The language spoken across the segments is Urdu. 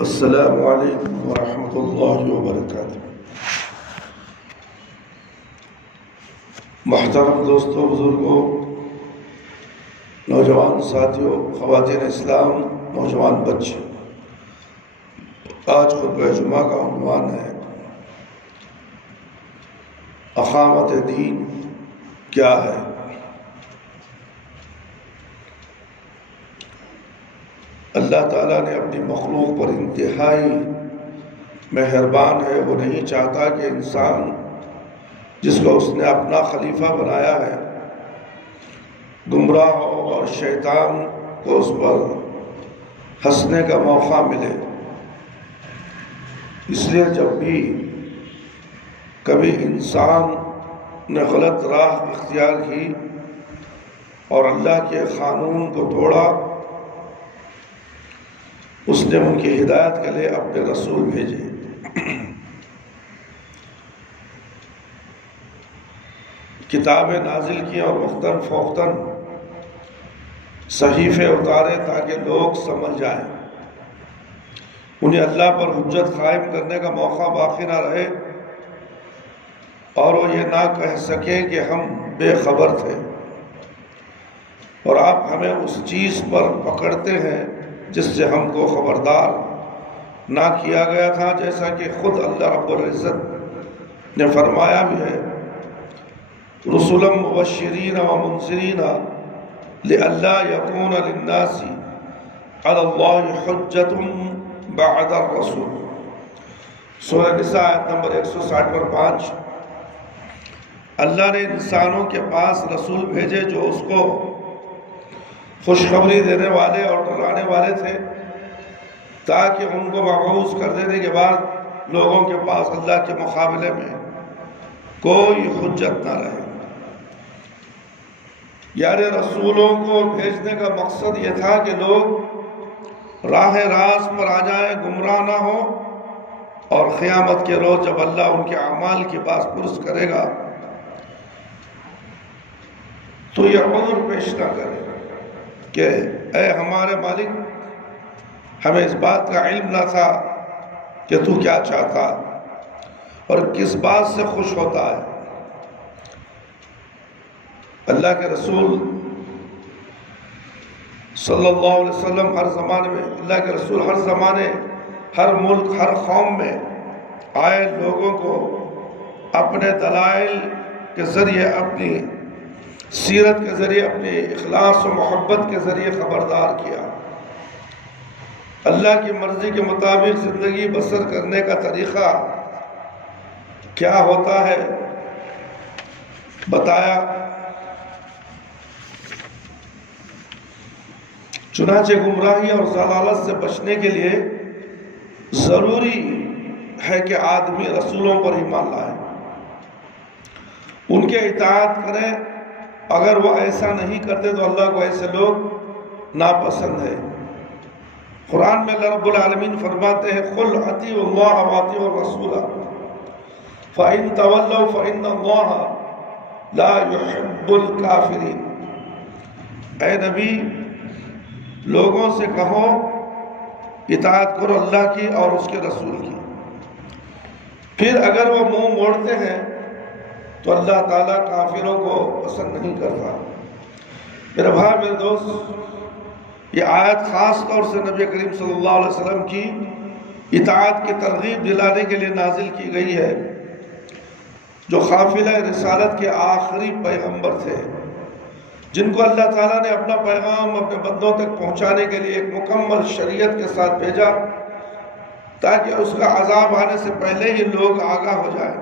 السلام علیکم ورحمۃ اللہ وبرکاتہ۔ محترم دوستوں، بزرگوں، نوجوان ساتھیوں، خواتین اسلام، نوجوان بچے، آج خطبہ جمعہ کا عنوان ہے اقامت دین کیا ہے۔ اللہ تعالیٰ نے اپنی مخلوق پر انتہائی مہربان ہے۔ وہ نہیں چاہتا کہ انسان جس کو اس نے اپنا خلیفہ بنایا ہے گمراہ ہو اور شیطان کو اس پر ہنسنے کا موقع ملے۔ اس لیے جب بھی کبھی انسان نے غلط راہ اختیار کی اور اللہ کے قانون کو توڑا، اس نے ان کی ہدایت کے لیے اپنے رسول بھیجے۔ کتابیں نازل کی اور وقتاً فوقتاً صحیفے اتارے تاکہ لوگ سمجھ جائیں، انہیں اللہ پر حجت قائم کرنے کا موقع باقی نہ رہے اور وہ یہ نہ کہہ سکیں کہ ہم بے خبر تھے، اور آپ ہمیں اس چیز پر پکڑتے ہیں جس سے ہم کو خبردار نہ کیا گیا تھا، جیسا کہ خود اللہ رب العزت نے فرمایا بھی ہے، رسلا مبشرین و منذرین لئلا یکون للناس علی اللہ حجۃ بعد الرسول۔ سورہ نساء آیت نمبر 160 پر 5۔ اللہ نے انسانوں کے پاس رسول بھیجے جو اس کو خوشخبری دینے والے اور ڈرانے والے تھے، تاکہ ان کو مبعوث کر دینے کے بعد لوگوں کے پاس اللہ کے مقابلے میں کوئی حجت نہ رہے۔ یعنی رسولوں کو بھیجنے کا مقصد یہ تھا کہ لوگ راہ راست پر آ جائیں، گمراہ نہ ہو، اور قیامت کے روز جب اللہ ان کے اعمال کی باس پرس کرے گا تو یہ عذر پیش نہ کرے کہ اے ہمارے مالک، ہمیں اس بات کا علم نہ تھا کہ تو کیا چاہتا اور کس بات سے خوش ہوتا ہے۔ اللہ کے رسول صلی اللہ علیہ وسلم ہر زمانے میں، اللہ کے رسول ہر زمانے، ہر ملک، ہر قوم میں آئے لوگوں کو اپنے دلائل کے ذریعے، اپنی سیرت کے ذریعے، اپنے اخلاص و محبت کے ذریعے خبردار کیا۔ اللہ کی مرضی کے مطابق زندگی بسر کرنے کا طریقہ کیا ہوتا ہے بتایا۔ چنانچہ گمراہی اور ضلالت سے بچنے کے لیے ضروری ہے کہ آدمی رسولوں پر ایمان لائے، ان کے اطاعت کریں۔ اگر وہ ایسا نہیں کرتے تو اللہ کو ایسے لوگ ناپسند ہے۔ قرآن میں اللہ رب العالمین فرماتے ہیں، قُلْ اطیعوا اللَّهَ وَاطِیعُوا الرَّسُولَ فَإِن تَوَلَّوْا فَإِنَّ اللَّهَ لَا يُحِبُّ الْكَافِرِينَ۔ اے نبی، لوگوں سے کہو اطاعت کرو اللہ کی اور اس کے رسول کی، پھر اگر وہ منہ موڑتے ہیں تو اللہ تعالیٰ کافروں کو پسند نہیں کرتا۔ میرے بھائی، میرے دوست، یہ آیت خاص طور سے نبی کریم صلی اللہ علیہ وسلم کی اطاعت کی ترغیب دلانے کے لیے نازل کی گئی ہے، جو قافلہ رسالت کے آخری پیغمبر تھے، جن کو اللہ تعالیٰ نے اپنا پیغام اپنے بندوں تک پہنچانے کے لیے ایک مکمل شریعت کے ساتھ بھیجا، تاکہ اس کا عذاب آنے سے پہلے ہی لوگ آگاہ ہو جائیں۔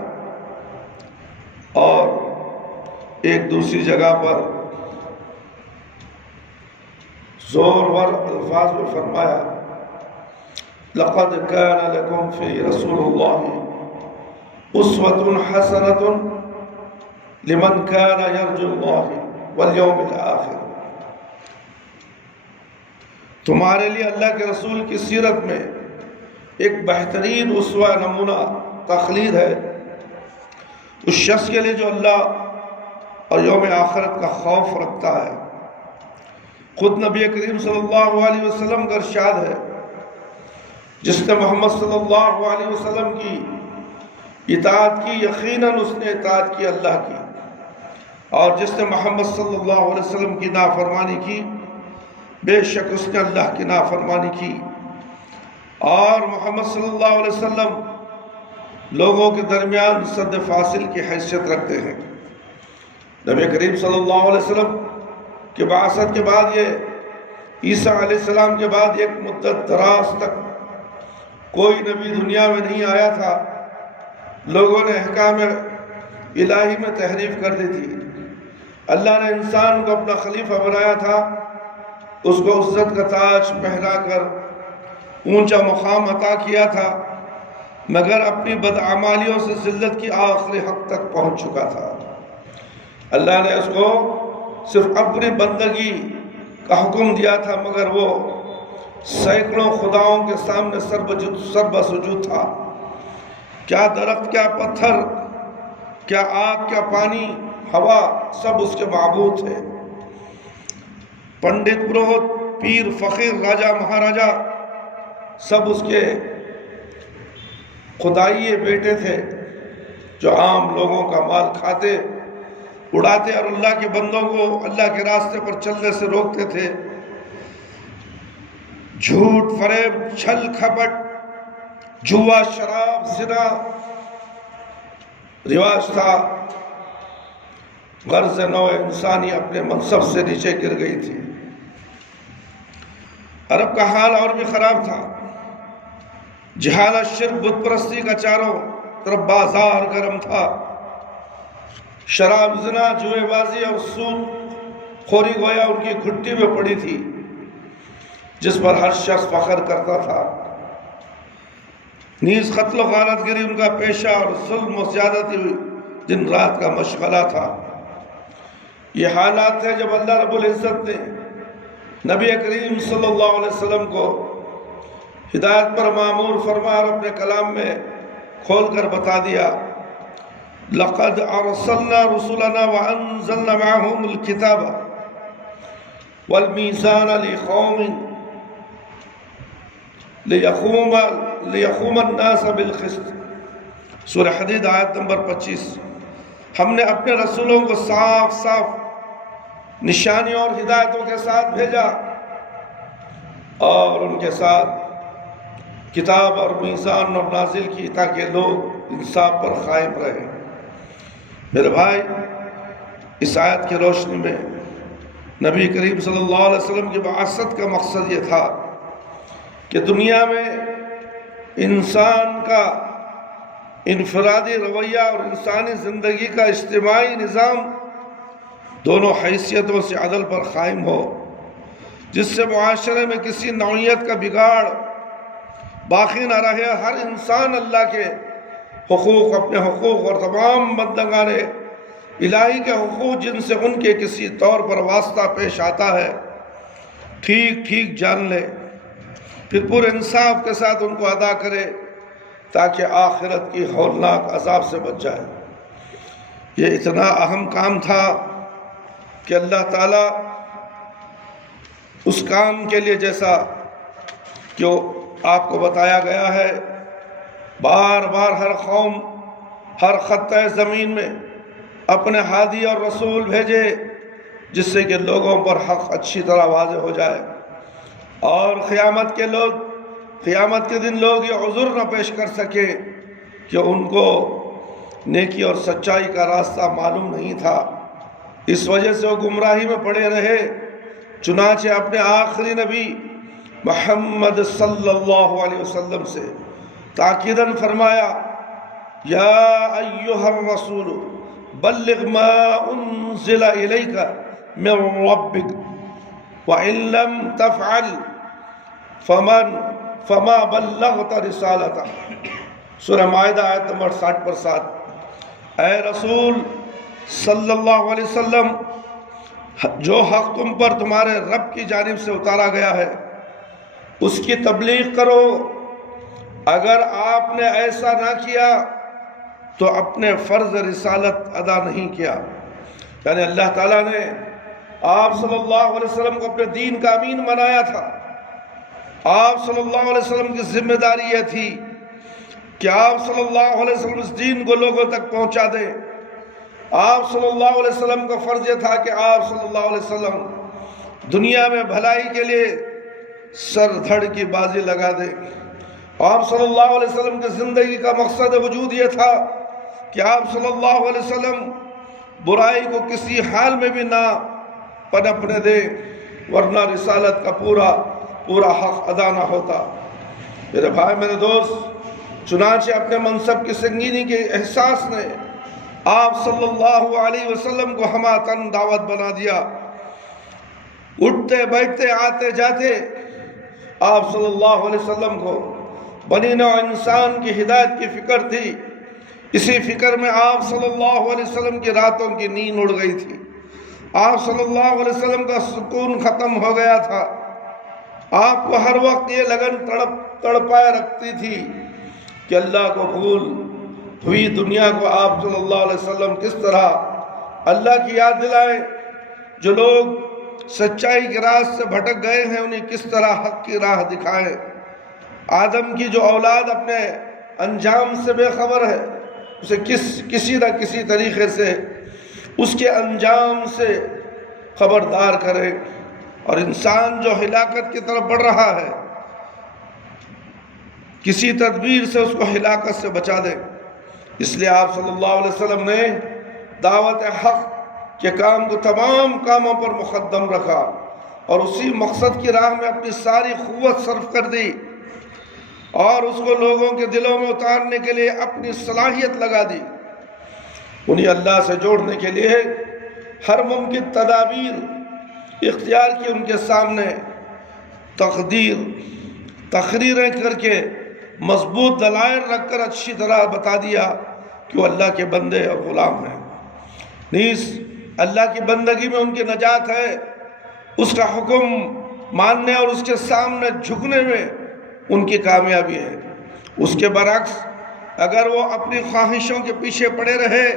اور ایک دوسری جگہ پر زورور الفاظ میں فرمایا، لَقَدْ كَانَ لَكُمْ فِي رَسُولِ اللَّهِ أُسْوَةٌ حَسَنَةٌ لِمَنْ كَانَ يَرْجُو اللَّهَ وَالْيَوْمِ الْآخِرِ۔ تمہارے لیے اللہ کے رسول کی سیرت میں ایک بہترین اسوہ نمونہ تخلید ہے اس شخص کے لیے جو اللہ اور یوم آخرت کا خوف رکھتا ہے۔ خود نبی کریم صلی اللہ علیہ وسلم کا ارشاد ہے، جس نے محمد صلی اللہ علیہ وسلم کی اطاعت کی یقیناً اس نے اطاعت کی اللہ کی، اور جس نے محمد صلی اللہ علیہ وسلم کی نافرمانی کی بے شک اس نے اللہ کی نافرمانی کی۔ اور محمد صلی اللہ علیہ وسلم لوگوں کے درمیان سد فاصل کی حیثیت رکھتے ہیں۔ نبی کریم صلی اللہ علیہ وسلم کی بعثت کے بعد، یہ عیسیٰ علیہ السلام کے بعد ایک مدت دراز تک کوئی نبی دنیا میں نہیں آیا تھا۔ لوگوں نے احکام الہی میں تحریف کر دی تھی۔ اللہ نے انسان کو اپنا خلیفہ بنایا تھا، اس کو عزت کا تاج پہنا کر اونچا مقام عطا کیا تھا، مگر اپنی بدعمالیوں سے ذلت کی آخری حد تک پہنچ چکا تھا۔ اللہ نے اس کو صرف اپنی بندگی کا حکم دیا تھا، مگر وہ سینکڑوں خداؤں کے سامنے سر بسجود تھا۔ کیا درخت، کیا پتھر، کیا آگ، کیا پانی، ہوا، سب اس کے معبود تھے۔ پنڈت، پروہت، پیر، فقیر، راجہ، مہاراجہ سب اس کے خدائیے بیٹے تھے، جو عام لوگوں کا مال کھاتے، اڑاتے اور اللہ کے بندوں کو اللہ کے راستے پر چلنے سے روکتے تھے۔ جھوٹ، فریب، چھل کپٹ، جوا، شراب، زنا رواج تھا۔ غرض نوع انسانی اپنے منصب سے نیچے گر گئی تھی۔ عرب کا حال اور بھی خراب تھا۔ جہالت، شرک، بت پرستی کا چاروں طرف بازار گرم تھا۔ شراب، زنا، جوئے بازی اور سود خوری گویا ان کی گھٹی میں پڑی تھی، جس پر ہر شخص فخر کرتا تھا۔ نیز قتل و غارت گری ان کا پیشہ اور ظلم و زیادتی دن رات کا مشغلہ تھا۔ یہ حالات تھے جب اللہ رب العزت نے نبی کریم صلی اللہ علیہ وسلم کو ہدایت پر مامور فرما اور اپنے کلام میں کھول کر بتا دیا، لَقَدْ أَرْسَلْنَا رُسُلَنَا وَأَنزَلْنَا مَعَهُمُ الْكِتَابَ وَالْمِيزَانَ لِيَقُومَ النَّاسَ بِالْقِسْطِ۔ سورہ حدید آیت نمبر 25۔ ہم نے اپنے رسولوں کو صاف صاف نشانیوں اور ہدایتوں کے ساتھ بھیجا، اور ان کے ساتھ کتاب اور میزان اور نازل کی، تاکہ لوگ انصاف پر قائم رہیں۔ میرے بھائی، اس آیت کی روشنی میں نبی کریم صلی اللہ علیہ وسلم کی بعثت کا مقصد یہ تھا کہ دنیا میں انسان کا انفرادی رویہ اور انسانی زندگی کا اجتماعی نظام دونوں حیثیتوں سے عدل پر قائم ہو، جس سے معاشرے میں کسی نوعیت کا بگاڑ باقی نہ رہے۔ ہر انسان اللہ کے حقوق، اپنے حقوق اور تمام بندگان الہی کے حقوق جن سے ان کے کسی طور پر واسطہ پیش آتا ہے، ٹھیک ٹھیک جان لے، پھر پورے انصاف کے ساتھ ان کو ادا کرے، تاکہ آخرت کی ہولناک عذاب سے بچ جائے۔ یہ اتنا اہم کام تھا کہ اللہ تعالیٰ اس کام کے لیے، جیسا کہ آپ کو بتایا گیا ہے، بار بار ہر قوم، ہر خطہ زمین میں اپنے ہادی اور رسول بھیجے، جس سے کہ لوگوں پر حق اچھی طرح واضح ہو جائے، اور قیامت کے دن لوگ یہ عذر نہ پیش کر سکے کہ ان کو نیکی اور سچائی کا راستہ معلوم نہیں تھا۔ اس وجہ سے وہ گمراہی میں پڑے رہے۔ چنانچہ اپنے آخری نبی محمد صلی اللہ علیہ وسلم سے تاکیداً فرمایا، یا ایہا الرسول بلغ ما انزل الیک من ربک وَإِن لَّمْ تَفْعَلْ فَمَا بَلَّغْتَ رِسَالَتَهُ۔ سورہ مائدہ آیت نمبر 60 پر 7۔ اے رسول صلی اللہ علیہ وسلم، جو حق تم پر تمہارے رب کی جانب سے اتارا گیا ہے اس کی تبلیغ کرو۔ اگر آپ نے ایسا نہ کیا تو اپنے فرض رسالت ادا نہیں کیا۔ یعنی اللہ تعالیٰ نے آپ صلی اللہ علیہ وسلم کو اپنے دین کا امین بنایا تھا، آپ صلی اللہ علیہ وسلم کی ذمہ داری یہ تھی کہ آپ صلی اللہ علیہ وسلم اس دین کو لوگوں تک پہنچا دیں۔ آپ صلی اللہ علیہ وسلم کا فرض یہ تھا کہ آپ صلی اللہ علیہ وسلم دنیا میں بھلائی کے لیے سر دھڑ کی بازی لگا دیں۔ آپ صلی اللہ علیہ وسلم کی زندگی کا مقصد وجود یہ تھا کہ آپ صلی اللہ علیہ وسلم برائی کو کسی حال میں بھی نہ پنپنے دیں، ورنہ رسالت کا پورا حق ادا نہ ہوتا۔ میرے بھائی، میرے دوست، چنانچہ اپنے منصب کی سنگینی کے احساس نے آپ صلی اللہ علیہ وسلم کو ہماتن دعوت بنا دیا۔ اٹھتے بیٹھتے آتے جاتے آپ صلی اللہ علیہ وسلم کو بنی نوع انسان کی ہدایت کی فکر تھی۔ اسی فکر میں آپ صلی اللہ علیہ وسلم کی راتوں کی نیند اڑ گئی تھی۔ آپ صلی اللہ علیہ وسلم کا سکون ختم ہو گیا تھا۔ آپ کو ہر وقت یہ لگن تڑپائے رکھتی تھی کہ اللہ کو بھول ہوئی دنیا کو آپ صلی اللہ علیہ وسلم کس طرح اللہ کی یاد دلائیں، جو لوگ سچائی کے راہ سے بھٹک گئے ہیں انہیں کس طرح حق کی راہ دکھائیں۔ آدم کی جو اولاد اپنے انجام سے بے خبر ہے، اسے کسی نہ کسی طریقے سے اس کے انجام سے خبردار کرے، اور انسان جو ہلاکت کی طرف بڑھ رہا ہے کسی تدبیر سے اس کو ہلاکت سے بچا دے۔ اس لیے آپ صلی اللہ علیہ وسلم نے دعوت حق کے کام کو تمام کاموں پر مقدم رکھا اور اسی مقصد کی راہ میں اپنی ساری قوت صرف کر دی، اور اس کو لوگوں کے دلوں میں اتارنے کے لیے اپنی صلاحیت لگا دی۔ انہیں اللہ سے جوڑنے کے لیے ہر ممکن تدابیر اختیار کی، ان کے سامنے تقریریں کر کے مضبوط دلائل رکھ کر اچھی طرح بتا دیا کہ وہ اللہ کے بندے اور غلام ہیں، نیز اللہ کی بندگی میں ان کی نجات ہے، اس کا حکم ماننے اور اس کے سامنے جھکنے میں ان کی کامیابی ہے۔ اس کے برعکس اگر وہ اپنی خواہشوں کے پیچھے پڑے رہے،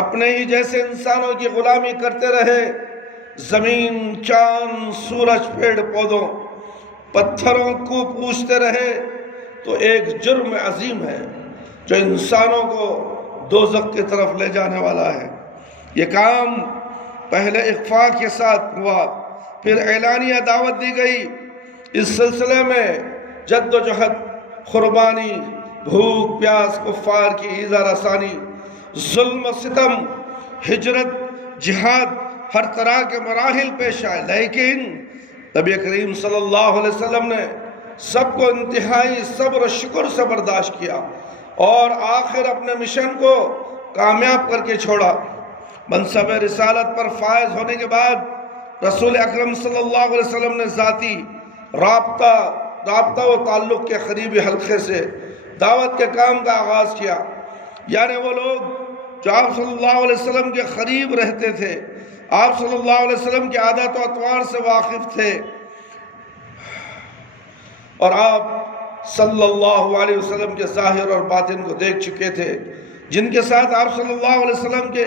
اپنے ہی جیسے انسانوں کی غلامی کرتے رہے، زمین، چاند، سورج، پیڑ پودوں، پتھروں کو پوجتے رہے، تو ایک جرم عظیم ہے جو انسانوں کو دوزخ کی طرف لے جانے والا ہے۔ یہ کام پہلے اخفاء کے ساتھ ہوا، پھر اعلانیہ دعوت دی گئی۔ اس سلسلے میں جد و جہد، قربانی، بھوک پیاس، کفار کی ایذا رسانی، ظلم و ستم، ہجرت، جہاد، ہر طرح کے مراحل پیش آئے، لیکن نبی کریم صلی اللہ علیہ وسلم نے سب کو انتہائی صبر و شکر سے برداشت کیا اور آخر اپنے مشن کو کامیاب کر کے چھوڑا۔ منصب رسالت پر فائز ہونے کے بعد رسول اکرم صلی اللہ علیہ وسلم نے ذاتی رابطہ و تعلق کے قریبی حلقے سے دعوت کے کام کا آغاز کیا، یعنی وہ لوگ جو آپ صلی اللہ علیہ وسلم کے قریب رہتے تھے، آپ صلی اللہ علیہ وسلم کی عادات و اطوار سے واقف تھے، اور آپ صلی اللہ علیہ وسلم کے ظاہر اور باطن کو دیکھ چکے تھے، جن کے ساتھ آپ صلی اللہ علیہ وسلم کے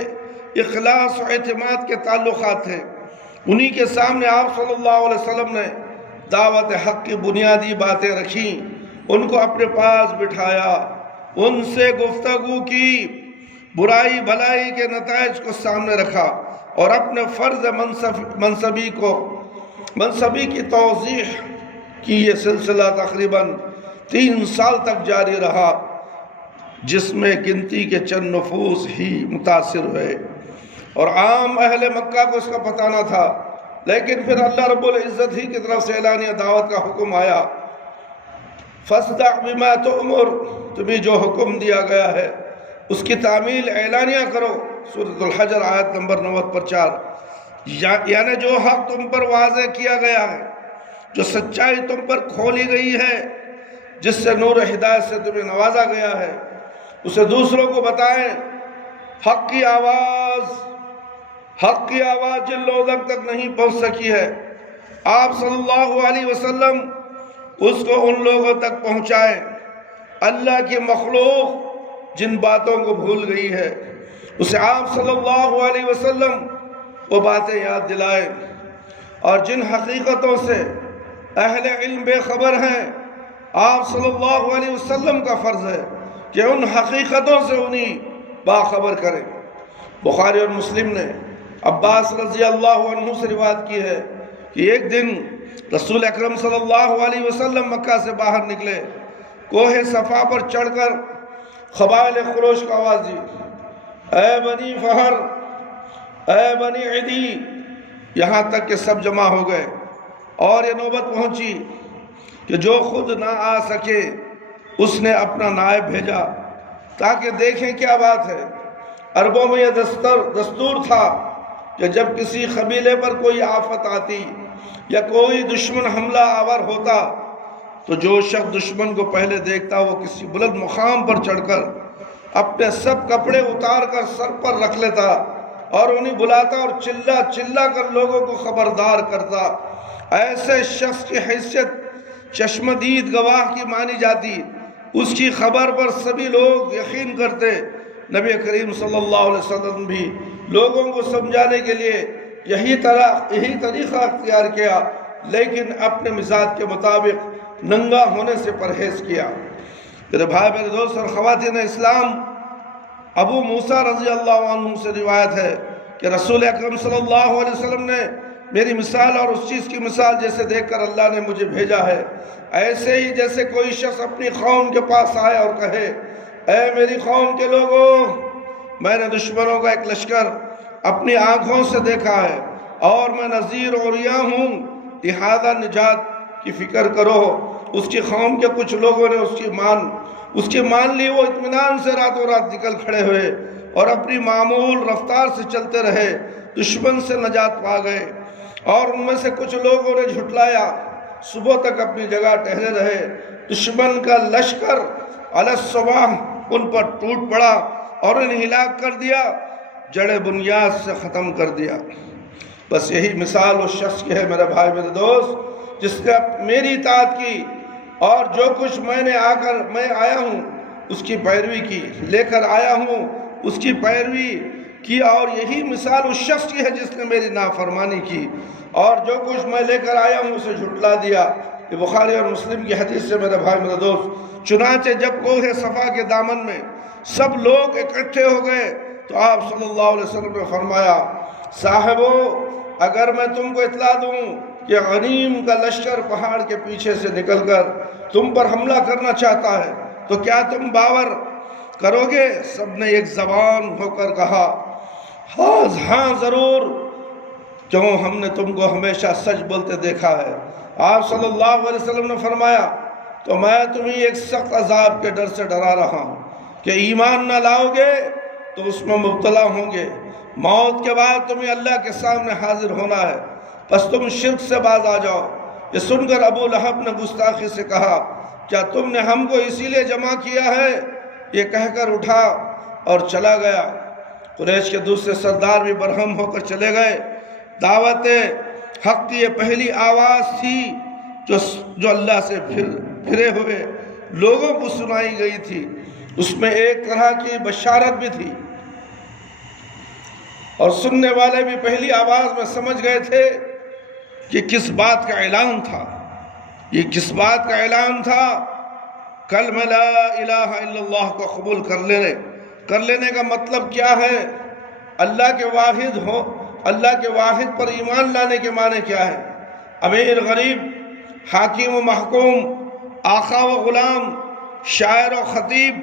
اخلاص و اعتماد کے تعلقات تھے، انہی کے سامنے آپ صلی اللہ علیہ وسلم نے دعوت حق کی بنیادی باتیں رکھیں، ان کو اپنے پاس بٹھایا، ان سے گفتگو کی، برائی بھلائی کے نتائج کو سامنے رکھا، اور اپنے فرض منصبی کی توضیح کی۔ یہ سلسلہ تقریباً 3 سال تک جاری رہا، جس میں گنتی کے چند نفوس ہی متاثر ہوئے، اور عام اہل مکہ کو اس کا پتہ نہ تھا، لیکن پھر اللہ رب العزت ہی کی طرف سے اعلانیہ دعوت کا حکم آیا، فَاصْدَعْ بِمَا تُؤْمَرُ، تمہیں جو حکم دیا گیا ہے اس کی تعمیل اعلانیہ کرو۔ سورۃ الحجر آیت نمبر 94 یعنی جو حق تم پر واضح کیا گیا ہے، جو سچائی تم پر کھولی گئی ہے، جس سے نور ہدایت سے تمہیں نوازا گیا ہے، اسے دوسروں کو بتائیں۔ حق کی آواز جن لوگوں تک نہیں پہنچ سکی ہے، آپ صلی اللہ علیہ وسلم اس کو ان لوگوں تک پہنچائیں۔ اللہ کی مخلوق جن باتوں کو بھول گئی ہے، اسے آپ صلی اللہ علیہ وسلم وہ باتیں یاد دلائیں، اور جن حقیقتوں سے اہل علم بے خبر ہیں، آپ صلی اللہ علیہ وسلم کا فرض ہے کہ ان حقیقتوں سے انہیں باخبر کریں۔ بخاری اور مسلم نے عباس رضی اللہ عنہ سے روایت کی ہے کہ ایک دن رسول اکرم صلی اللہ علیہ وسلم مکہ سے باہر نکلے، کوہ صفا پر چڑھ کر قبائل قریش کا آواز دی، اے بنی فہر، اے بنی عدی، یہاں تک کہ سب جمع ہو گئے، اور یہ نوبت پہنچی کہ جو خود نہ آ سکے اس نے اپنا نائب بھیجا تاکہ دیکھیں کیا بات ہے۔ عربوں میں یہ دستور تھا کہ جب کسی قبیلے پر کوئی آفت آتی یا کوئی دشمن حملہ آور ہوتا تو جو شخص دشمن کو پہلے دیکھتا وہ کسی بلند مقام پر چڑھ کر اپنے سب کپڑے اتار کر سر پر رکھ لیتا اور انہیں بلاتا اور چلا چلا کر لوگوں کو خبردار کرتا۔ ایسے شخص کی حیثیت چشمدید گواہ کی مانی جاتی، اس کی خبر پر سبھی لوگ یقین کرتے۔ نبی کریم صلی اللہ علیہ وسلم بھی لوگوں کو سمجھانے کے لیے یہی طریقہ اختیار کیا، لیکن اپنے مزاج کے مطابق ننگا ہونے سے پرہیز کیا۔ میرے بھائی، میرے دوست اور خواتین اسلام، ابو موسیٰ رضی اللہ عنہ سے روایت ہے کہ رسول اکرم صلی اللہ علیہ وسلم نے میری مثال اور اس چیز کی مثال جیسے دیکھ کر اللہ نے مجھے بھیجا ہے، ایسے ہی جیسے کوئی شخص اپنی قوم کے پاس آئے اور کہے، اے میری قوم کے لوگوں، میں نے دشمنوں کا ایک لشکر اپنی آنکھوں سے دیکھا ہے اور میں نذیر اور ریا ہوں، لہذا نجات کی فکر کرو۔ اس کی قوم کے کچھ لوگوں نے اس کی مان لی، وہ اطمینان سے راتوں رات نکل کھڑے ہوئے اور اپنی معمول رفتار سے چلتے رہے، دشمن سے نجات پا گئے، اور ان میں سے کچھ لوگوں نے جھٹلایا، صبح تک اپنی جگہ ٹہرے رہے، دشمن کا لشکر علی الصباح ان پر ٹوٹ پڑا اور انہیں ہلاک کر دیا، جڑ بنیاد سے ختم کر دیا۔ بس یہی مثال اس شخص کی ہے میرے بھائی، میرے دوست، جس نے میری اطاعت کی اور جو کچھ میں آیا ہوں اس کی پیروی کی، لے کر آیا ہوں اس کی پیروی کی، اور یہی مثال اس شخص کی ہے جس نے میری نافرمانی کی اور جو کچھ میں لے کر آیا ہوں اسے جھٹلا دیا۔ یہ بخاری اور مسلم کی حدیث سے میرے بھائی، میرے دوست۔ چنانچہ جب کوہ صفا کے دامن میں سب لوگ اکٹھے ہو گئے تو آپ صلی اللہ علیہ وسلم نے فرمایا، صاحبو، اگر میں تم کو اطلاع دوں کہ غنیم کا لشکر پہاڑ کے پیچھے سے نکل کر تم پر حملہ کرنا چاہتا ہے تو کیا تم باور کرو گے؟ سب نے ایک زبان ہو کر کہا، ہاں ضرور، کیوں ہم نے تم کو ہمیشہ سچ بولتے دیکھا ہے۔ آپ صلی اللہ علیہ وسلم نے فرمایا، تو میں تمہیں ایک سخت عذاب کے ڈر سے ڈرا رہا ہوں کہ ایمان نہ لاؤ گے تو اس میں مبتلا ہوں گے، موت کے بعد تمہیں اللہ کے سامنے حاضر ہونا ہے، پس تم شرک سے باز آ جاؤ۔ یہ سن کر ابو لہب نے گستاخی سے کہا، کیا تم نے ہم کو اسی لیے جمع کیا ہے؟ یہ کہہ کر اٹھا اور چلا گیا۔ قریش کے دوسرے سردار بھی برہم ہو کر چلے گئے۔ دعوت حق کی یہ پہلی آواز تھی جو اللہ سے پھرے ہوئے لوگوں کو سنائی گئی تھی، اس میں ایک طرح کی بشارت بھی تھی، اور سننے والے بھی پہلی آواز میں سمجھ گئے تھے کہ کس بات کا اعلان تھا۔ یہ کس بات کا اعلان تھا؟ کلمہ لا الہ الا اللہ کو قبول کر لینے کا مطلب کیا ہے؟ اللہ کے واحد پر ایمان لانے کے معنی کیا ہے؟ امیر غریب، حاکم و محکوم، آقا و غلام، شاعر و خطیب،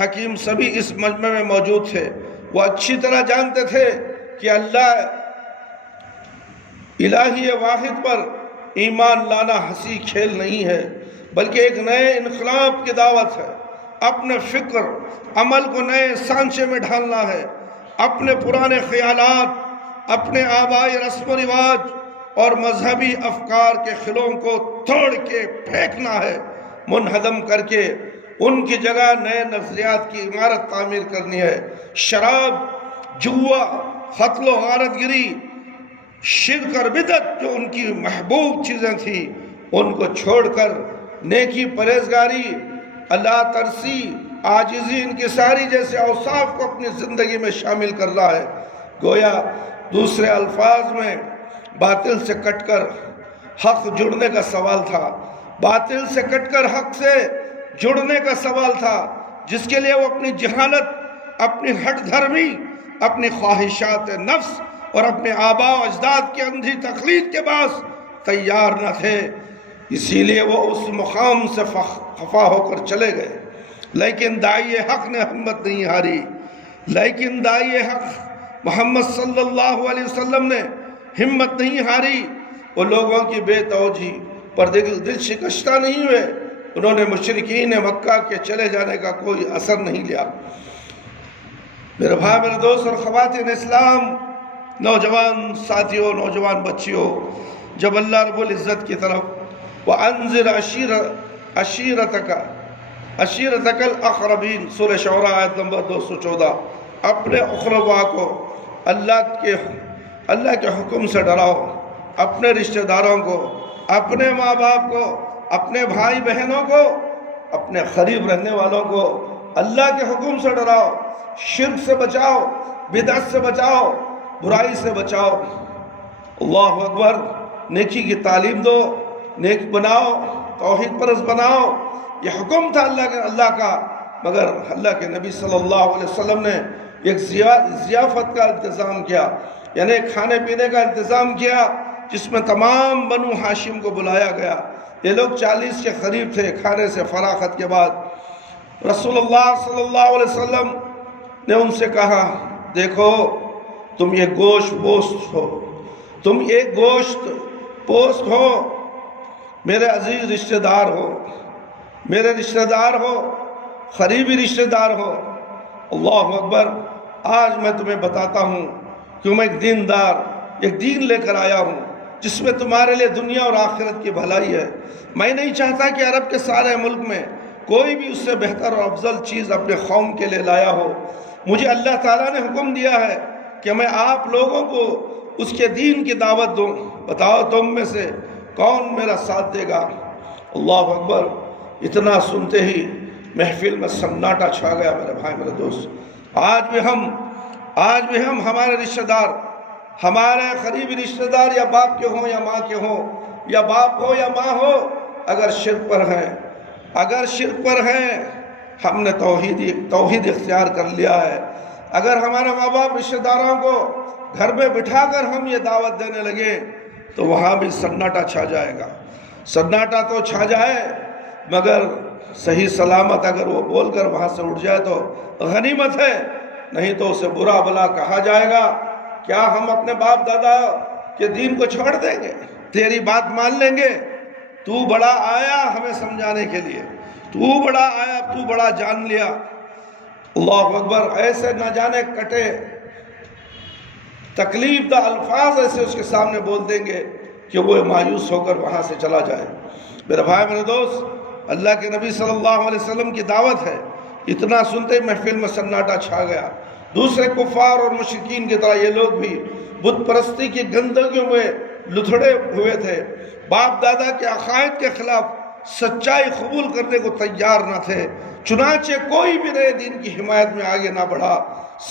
حکیم سبھی اس مجمع میں موجود تھے۔ وہ اچھی طرح جانتے تھے کہ اللہ الہی واحد پر ایمان لانا ہنسی کھیل نہیں ہے، بلکہ ایک نئے انقلاب کی دعوت ہے۔ اپنے فکر عمل کو نئے سانچے میں ڈھالنا ہے، اپنے پرانے خیالات، اپنے آبائی رسم و رواج اور مذہبی افکار کے خلوں کو توڑ کے پھینکنا ہے، منہدم کر کے ان کی جگہ نئے نظریات کی عمارت تعمیر کرنی ہے۔ شراب، جوا، قتل و غارت گری، شرک اور بدعت جو ان کی محبوب چیزیں تھیں، ان کو چھوڑ کر نیکی، پرہیزگاری، اللہ ترسی، عاجزی، انکساری جیسے اوصاف کو اپنی زندگی میں شامل کرنا ہے۔ گویا دوسرے الفاظ میں باطل سے کٹ کر حق جڑنے کا سوال تھا، باطل سے کٹ کر حق سے جڑنے کا سوال تھا، جس کے لیے وہ اپنی جہالت، اپنی ہٹ دھرمی، اپنی خواہشات نفس اور اپنے آباء و اجداد کی اندھی تقلید کے باعث تیار نہ تھے۔ اسی لیے وہ اس مقام سے خفا ہو کر چلے گئے، لیکن داعی حق نے ہمت نہیں ہاری، لیکن داعی حق محمد صلی اللہ علیہ وسلم نے ہمت نہیں ہاری۔ وہ لوگوں کی بے توجہی پر دل شکستہ نہیں ہوئے، انہوں نے مشرکین مکہ کے چلے جانے کا کوئی اثر نہیں لیا۔ میرے بھائی، میرے دوست اور خواتین اسلام، نوجوان ساتھیوں، نوجوان بچیوں، جب اللہ رب العزت کی طرف وَأَنذِرْ عَشِيرَتَكَ الْأَقْرَبِينَ سورہ شعراء آیت نمبر 214، اپنے اقربا کو اللہ کے حکم سے ڈراؤ، اپنے رشتہ داروں کو، اپنے ماں باپ کو، اپنے بھائی بہنوں کو، اپنے قریب رہنے والوں کو اللہ کے حکم سے ڈراؤ، شرک سے بچاؤ، بدعت سے بچاؤ، برائی سے بچاؤ۔ اللہ اکبر، نیکی کی تعلیم دو، نیک بناؤ، توحید پرست بناؤ، یہ حکم تھا اللہ کا۔ مگر اللہ کے نبی صلی اللہ علیہ وسلم نے ایک ضیافت کا انتظام کیا، یعنی کھانے پینے کا انتظام کیا، جس میں تمام بنو ہاشم کو بلایا گیا۔ یہ لوگ 40 کے قریب تھے۔ کھانے سے فراغت کے بعد رسول اللہ صلی اللہ علیہ وسلم نے ان سے کہا، دیکھو تم یہ گوشت پوست ہو، تم ایک گوشت پوست ہو، میرے عزیز رشتہ دار ہو، میرے رشتہ دار ہو، قریبی رشتہ دار ہو۔ اللہ اکبر، آج میں تمہیں بتاتا ہوں کہ میں ایک دیندار، ایک دین لے کر آیا ہوں جس میں تمہارے لئے دنیا اور آخرت کی بھلائی ہے۔ میں نہیں چاہتا کہ عرب کے سارے ملک میں کوئی بھی اس سے بہتر اور افضل چیز اپنے قوم کے لئے لایا ہو۔ مجھے اللہ تعالیٰ نے حکم دیا ہے کہ میں آپ لوگوں کو اس کے دین کی دعوت دوں، بتاؤ تم میں سے کون میرا ساتھ دے گا؟ اللہ اکبر، اتنا سنتے ہی محفل میں سناٹا چھا گیا۔ میرے بھائی، میرے دوست، آج بھی ہم ہمارے رشتہ دار، ہمارے قریبی رشتہ دار، یا باپ کے ہوں یا ماں کے ہوں، یا باپ ہو یا ماں ہو، اگر شرک پر ہیں، ہم نے توحید اختیار کر لیا ہے۔ اگر ہمارے ماں باپ رشتہ داروں کو گھر میں بٹھا کر ہم یہ دعوت دینے لگے تو وہاں بھی سناٹا چھا جائے گا۔ سناٹا تو چھا جائے، مگر صحیح سلامت اگر وہ بول کر وہاں سے اٹھ جائے تو غنیمت ہے، نہیں تو اسے برا بلا کہا جائے گا۔ کیا ہم اپنے باپ دادا کے دین کو چھوڑ دیں گے؟ تیری بات مان لیں گے؟ تو بڑا آیا ہمیں سمجھانے کے لیے، تو بڑا آیا، تو بڑا جان لیا۔ اللہ اکبر، ایسے نہ جانے کٹے تکلیف دہ الفاظ ایسے اس کے سامنے بول دیں گے کہ وہ مایوس ہو کر وہاں سے چلا جائے۔ میرے بھائی، میرے دوست، اللہ کے نبی صلی اللہ علیہ وسلم کی دعوت ہے۔ اتنا سنتے ہی محفل میں سناٹا چھا گیا۔ دوسرے کفار اور مشرکین کی طرح یہ لوگ بھی بت پرستی کی گندگیوں میں لتھڑے ہوئے تھے، باپ دادا کے عقائد کے خلاف سچائی قبول کرنے کو تیار نہ تھے۔ چنانچہ کوئی بھی نئے دین کی حمایت میں آگے نہ بڑھا،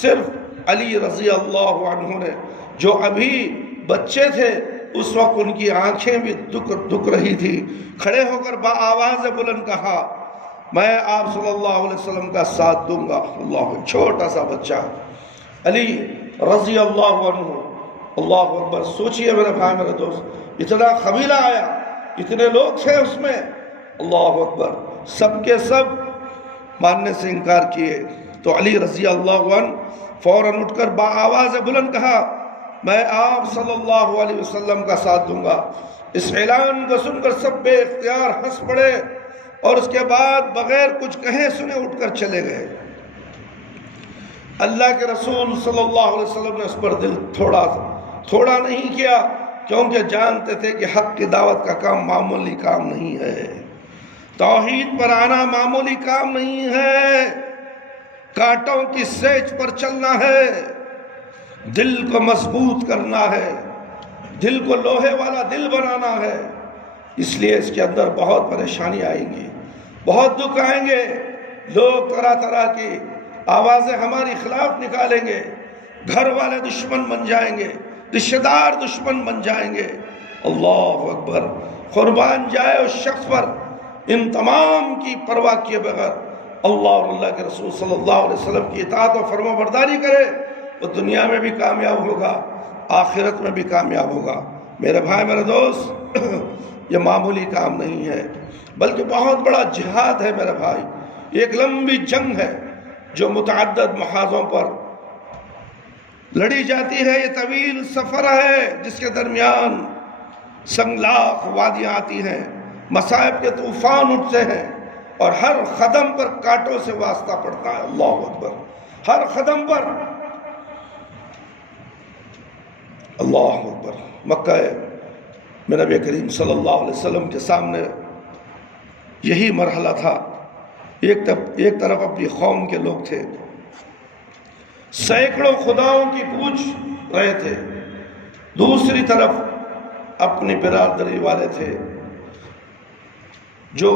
صرف علی رضی اللہ عنہ نے، جو ابھی بچے تھے، اس وقت ان کی آنکھیں بھی دکھ رہی تھی، کھڑے ہو کر آواز بلند کہا، میں آپ صلی اللہ علیہ وسلم کا ساتھ دوں گا۔ اللہ، چھوٹا سا بچہ علی رضی اللہ عنہ۔ اللہ اکبر، سوچئے میرے بھائی، میرے دوست، اتنا قبیلہ آیا، اتنے لوگ تھے اس میں۔ اللہ اکبر، سب کے سب ماننے سے انکار کیے تو علی رضی اللہ عنہ فوراً اٹھ کر آواز بلند کہا، میں آپ صلی اللہ علیہ وسلم کا ساتھ دوں گا۔ اس اعلان کو سن کر سب بے اختیار ہنس پڑے اور اس کے بعد بغیر کچھ کہے سنے اٹھ کر چلے گئے۔ اللہ کے رسول صلی اللہ علیہ وسلم نے اس پر دل تھوڑا نہیں کیا، کیونکہ جانتے تھے کہ حق کی دعوت کا کام معمولی کام نہیں ہے، توحید پر آنا معمولی کام نہیں ہے، کانٹوں کی سیچ پر چلنا ہے، دل کو مضبوط کرنا ہے، دل کو لوہے والا دل بنانا ہے۔ اس لیے اس کے اندر بہت پریشانی آئیں گی، بہت دکھ آئیں گے، لوگ طرح طرح کی آوازیں ہماری خلاف نکالیں گے، گھر والے دشمن بن جائیں گے، رشتہ دار دشمن بن جائیں گے، اللہ اکبر، قربان جائے اس شخص پر ان تمام کی پرواہ کیے بغیر اللہ اور اللہ کے رسول صلی اللہ علیہ وسلم کی اطاعت و فرما برداری کرے، وہ دنیا میں بھی کامیاب ہوگا، آخرت میں بھی کامیاب ہوگا۔ میرے بھائی میرے دوست، یہ معمولی کام نہیں ہے بلکہ بہت بڑا جہاد ہے میرے بھائی، ایک لمبی جنگ ہے جو متعدد محاذوں پر لڑی جاتی ہے۔ یہ طویل سفر ہے جس کے درمیان سنگلاخ وادیاں آتی ہیں، مصائب کے طوفان اٹھتے ہیں، اور ہر قدم پر کانٹوں سے واسطہ پڑتا ہے۔ اللہ اکبر، ہر قدم پر اللہ اکبر۔ مکہ میں نبی کریم صلی اللہ علیہ وسلم کے سامنے یہی مرحلہ تھا۔ ایک طرف اپنی قوم کے لوگ تھے، سینکڑوں خداؤں کی پوچھ رہے تھے، دوسری طرف اپنی برادری والے تھے جو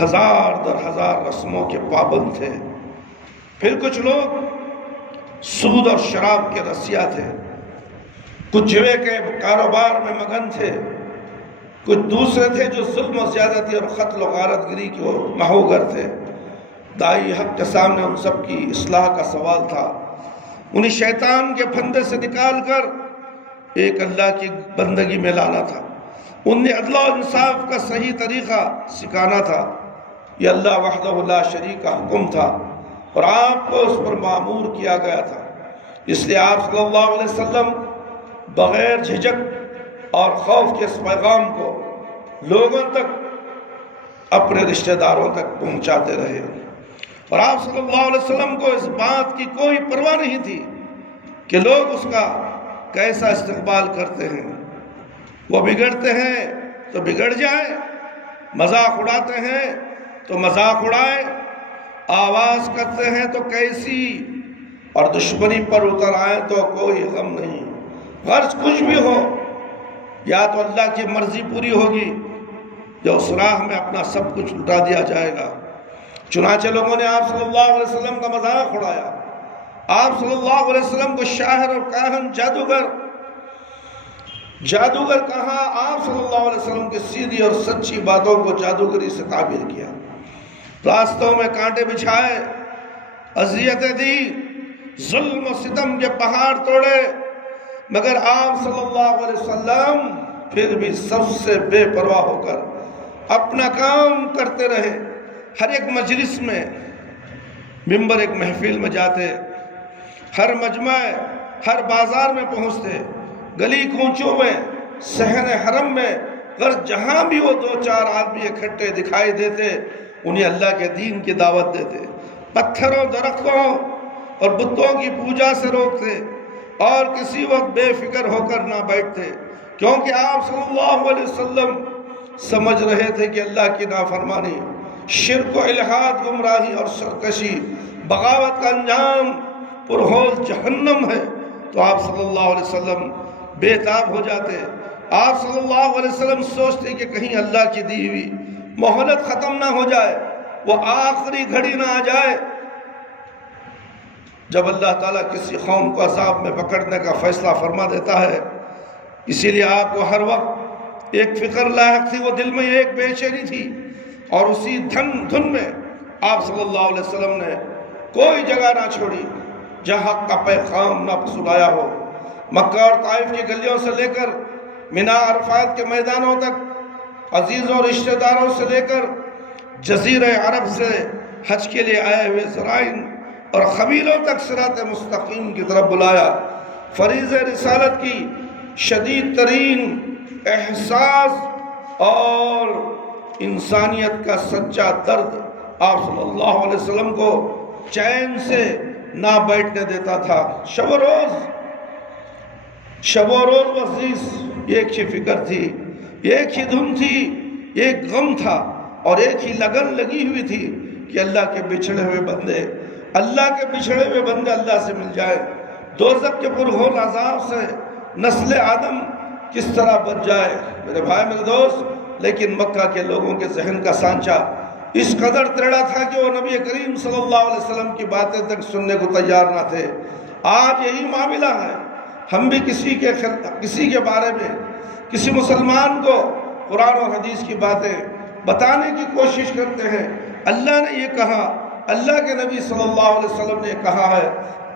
ہزار در ہزار رسموں کے پابند تھے، پھر کچھ لوگ سود اور شراب کے رسیا تھے، کچھ جوے کے کاروبار میں مگن تھے، کچھ دوسرے تھے جو ظلم و زیادتی اور قتل و غارت گری کے محوگر تھے۔ دائی حق کے سامنے ان سب کی اصلاح کا سوال تھا، انہیں شیطان کے پھندے سے نکال کر ایک اللہ کی بندگی میں لانا تھا، انہیں عدل و انصاف کا صحیح طریقہ سکھانا تھا۔ یہ اللہ وحدہ لا شریک کا حکم تھا اور آپ کو اس پر مامور کیا گیا تھا، اس لیے آپ صلی اللہ علیہ وسلم بغیر جھجک اور خوف کے اس پیغام کو لوگوں تک، اپنے رشتہ داروں تک پہنچاتے رہے، اور آپ صلی اللہ علیہ وسلم کو اس بات کی کوئی پرواہ نہیں تھی کہ لوگ اس کا کیسا استقبال کرتے ہیں۔ وہ بگڑتے ہیں تو بگڑ جائیں، مذاق اڑاتے ہیں تو مذاق اڑائیں، آواز کرتے ہیں تو کیسی، اور دشمنی پر اتر آئیں تو کوئی غم نہیں۔ غرض کچھ بھی ہو، یا تو اللہ کی مرضی پوری ہوگی یا اس راہ میں اپنا سب کچھ لٹا دیا جائے گا۔ چنانچہ لوگوں نے آپ صلی اللہ علیہ وسلم کا مذاق اڑایا، آپ صلی اللہ علیہ وسلم کو شاعر اور کاہن جادوگر کہا، آپ صلی اللہ علیہ وسلم کی سیدھی اور سچی باتوں کو جادوگری سے تعبیر کیا، راستوں میں کانٹے بچھائے، اذیتیں دی، ظلم و ستم کے پہاڑ توڑے، مگر آپ صلی اللہ علیہ وسلم پھر بھی سب سے بے پرواہ ہو کر اپنا کام کرتے رہے۔ ہر ایک مجلس میں، منبر ایک محفل میں جاتے، ہر مجمع، ہر بازار میں پہنچتے، گلی کوچوں میں، صحن حرم میں، اگر جہاں بھی وہ دو چار آدمی اکٹھے دکھائی دیتے انہیں اللہ کے دین کی دعوت دیتے، پتھروں، درختوں اور بتوں کی پوجا سے روکتے، اور کسی وقت بے فکر ہو کر نہ بیٹھتے، کیونکہ آپ صلی اللہ علیہ وسلم سمجھ رہے تھے کہ اللہ کی نافرمانی، شرک و الحاد، گمراہی اور سرکشی، بغاوت کا انجام پرہول جہنم ہے۔ تو آپ صلی اللہ علیہ وسلم بے تاب ہو جاتے، آپ صلی اللہ علیہ وسلم سوچتے کہ کہیں اللہ کی دی ہوئی مہلت ختم نہ ہو جائے، وہ آخری گھڑی نہ آ جائے جب اللہ تعالیٰ کسی قوم کو عذاب میں پکڑنے کا فیصلہ فرما دیتا ہے۔ اسی لیے آپ کو ہر وقت ایک فکر لاحق تھی، وہ دل میں ایک بے چینی تھی، اور اسی دھن میں آپ صلی اللہ علیہ وسلم نے کوئی جگہ نہ چھوڑی جہاں حق کا پیغام نہ سنایا ہو۔ مکہ اور طائف کی گلیوں سے لے کر مینا عرفات کے میدانوں تک، عزیزوں اور رشتہ داروں سے لے کر جزیرہ عرب سے حج کے لیے آئے ہوئے زائرین اور قبیلوں تک صراط مستقیم کی طرف بلایا۔ فریضہ رسالت کی شدید ترین احساس اور انسانیت کا سچا درد آپ صلی اللہ علیہ وسلم کو چین سے نہ بیٹھنے دیتا تھا۔ شب و روز وزیز ایک ہی فکر تھی، ایک ہی دھن تھی، ایک غم تھا اور ایک ہی لگن لگی ہوئی تھی کہ اللہ کے بچھڑے ہوئے بندے اللہ سے مل جائے، دوزخ کے پرہول عذاب سے نسل آدم کس طرح بچ جائے۔ میرے بھائی میرے دوست، لیکن مکہ کے لوگوں کے ذہن کا سانچہ اس قدر تیڑا تھا کہ وہ نبی کریم صلی اللہ علیہ وسلم کی باتیں تک سننے کو تیار نہ تھے۔ آج یہی معاملہ ہے، ہم بھی کسی کے بارے میں کسی مسلمان کو قرآن اور حدیث کی باتیں بتانے کی کوشش کرتے ہیں، اللہ نے یہ کہا، اللہ کے نبی صلی اللہ علیہ وسلم نے کہا ہے،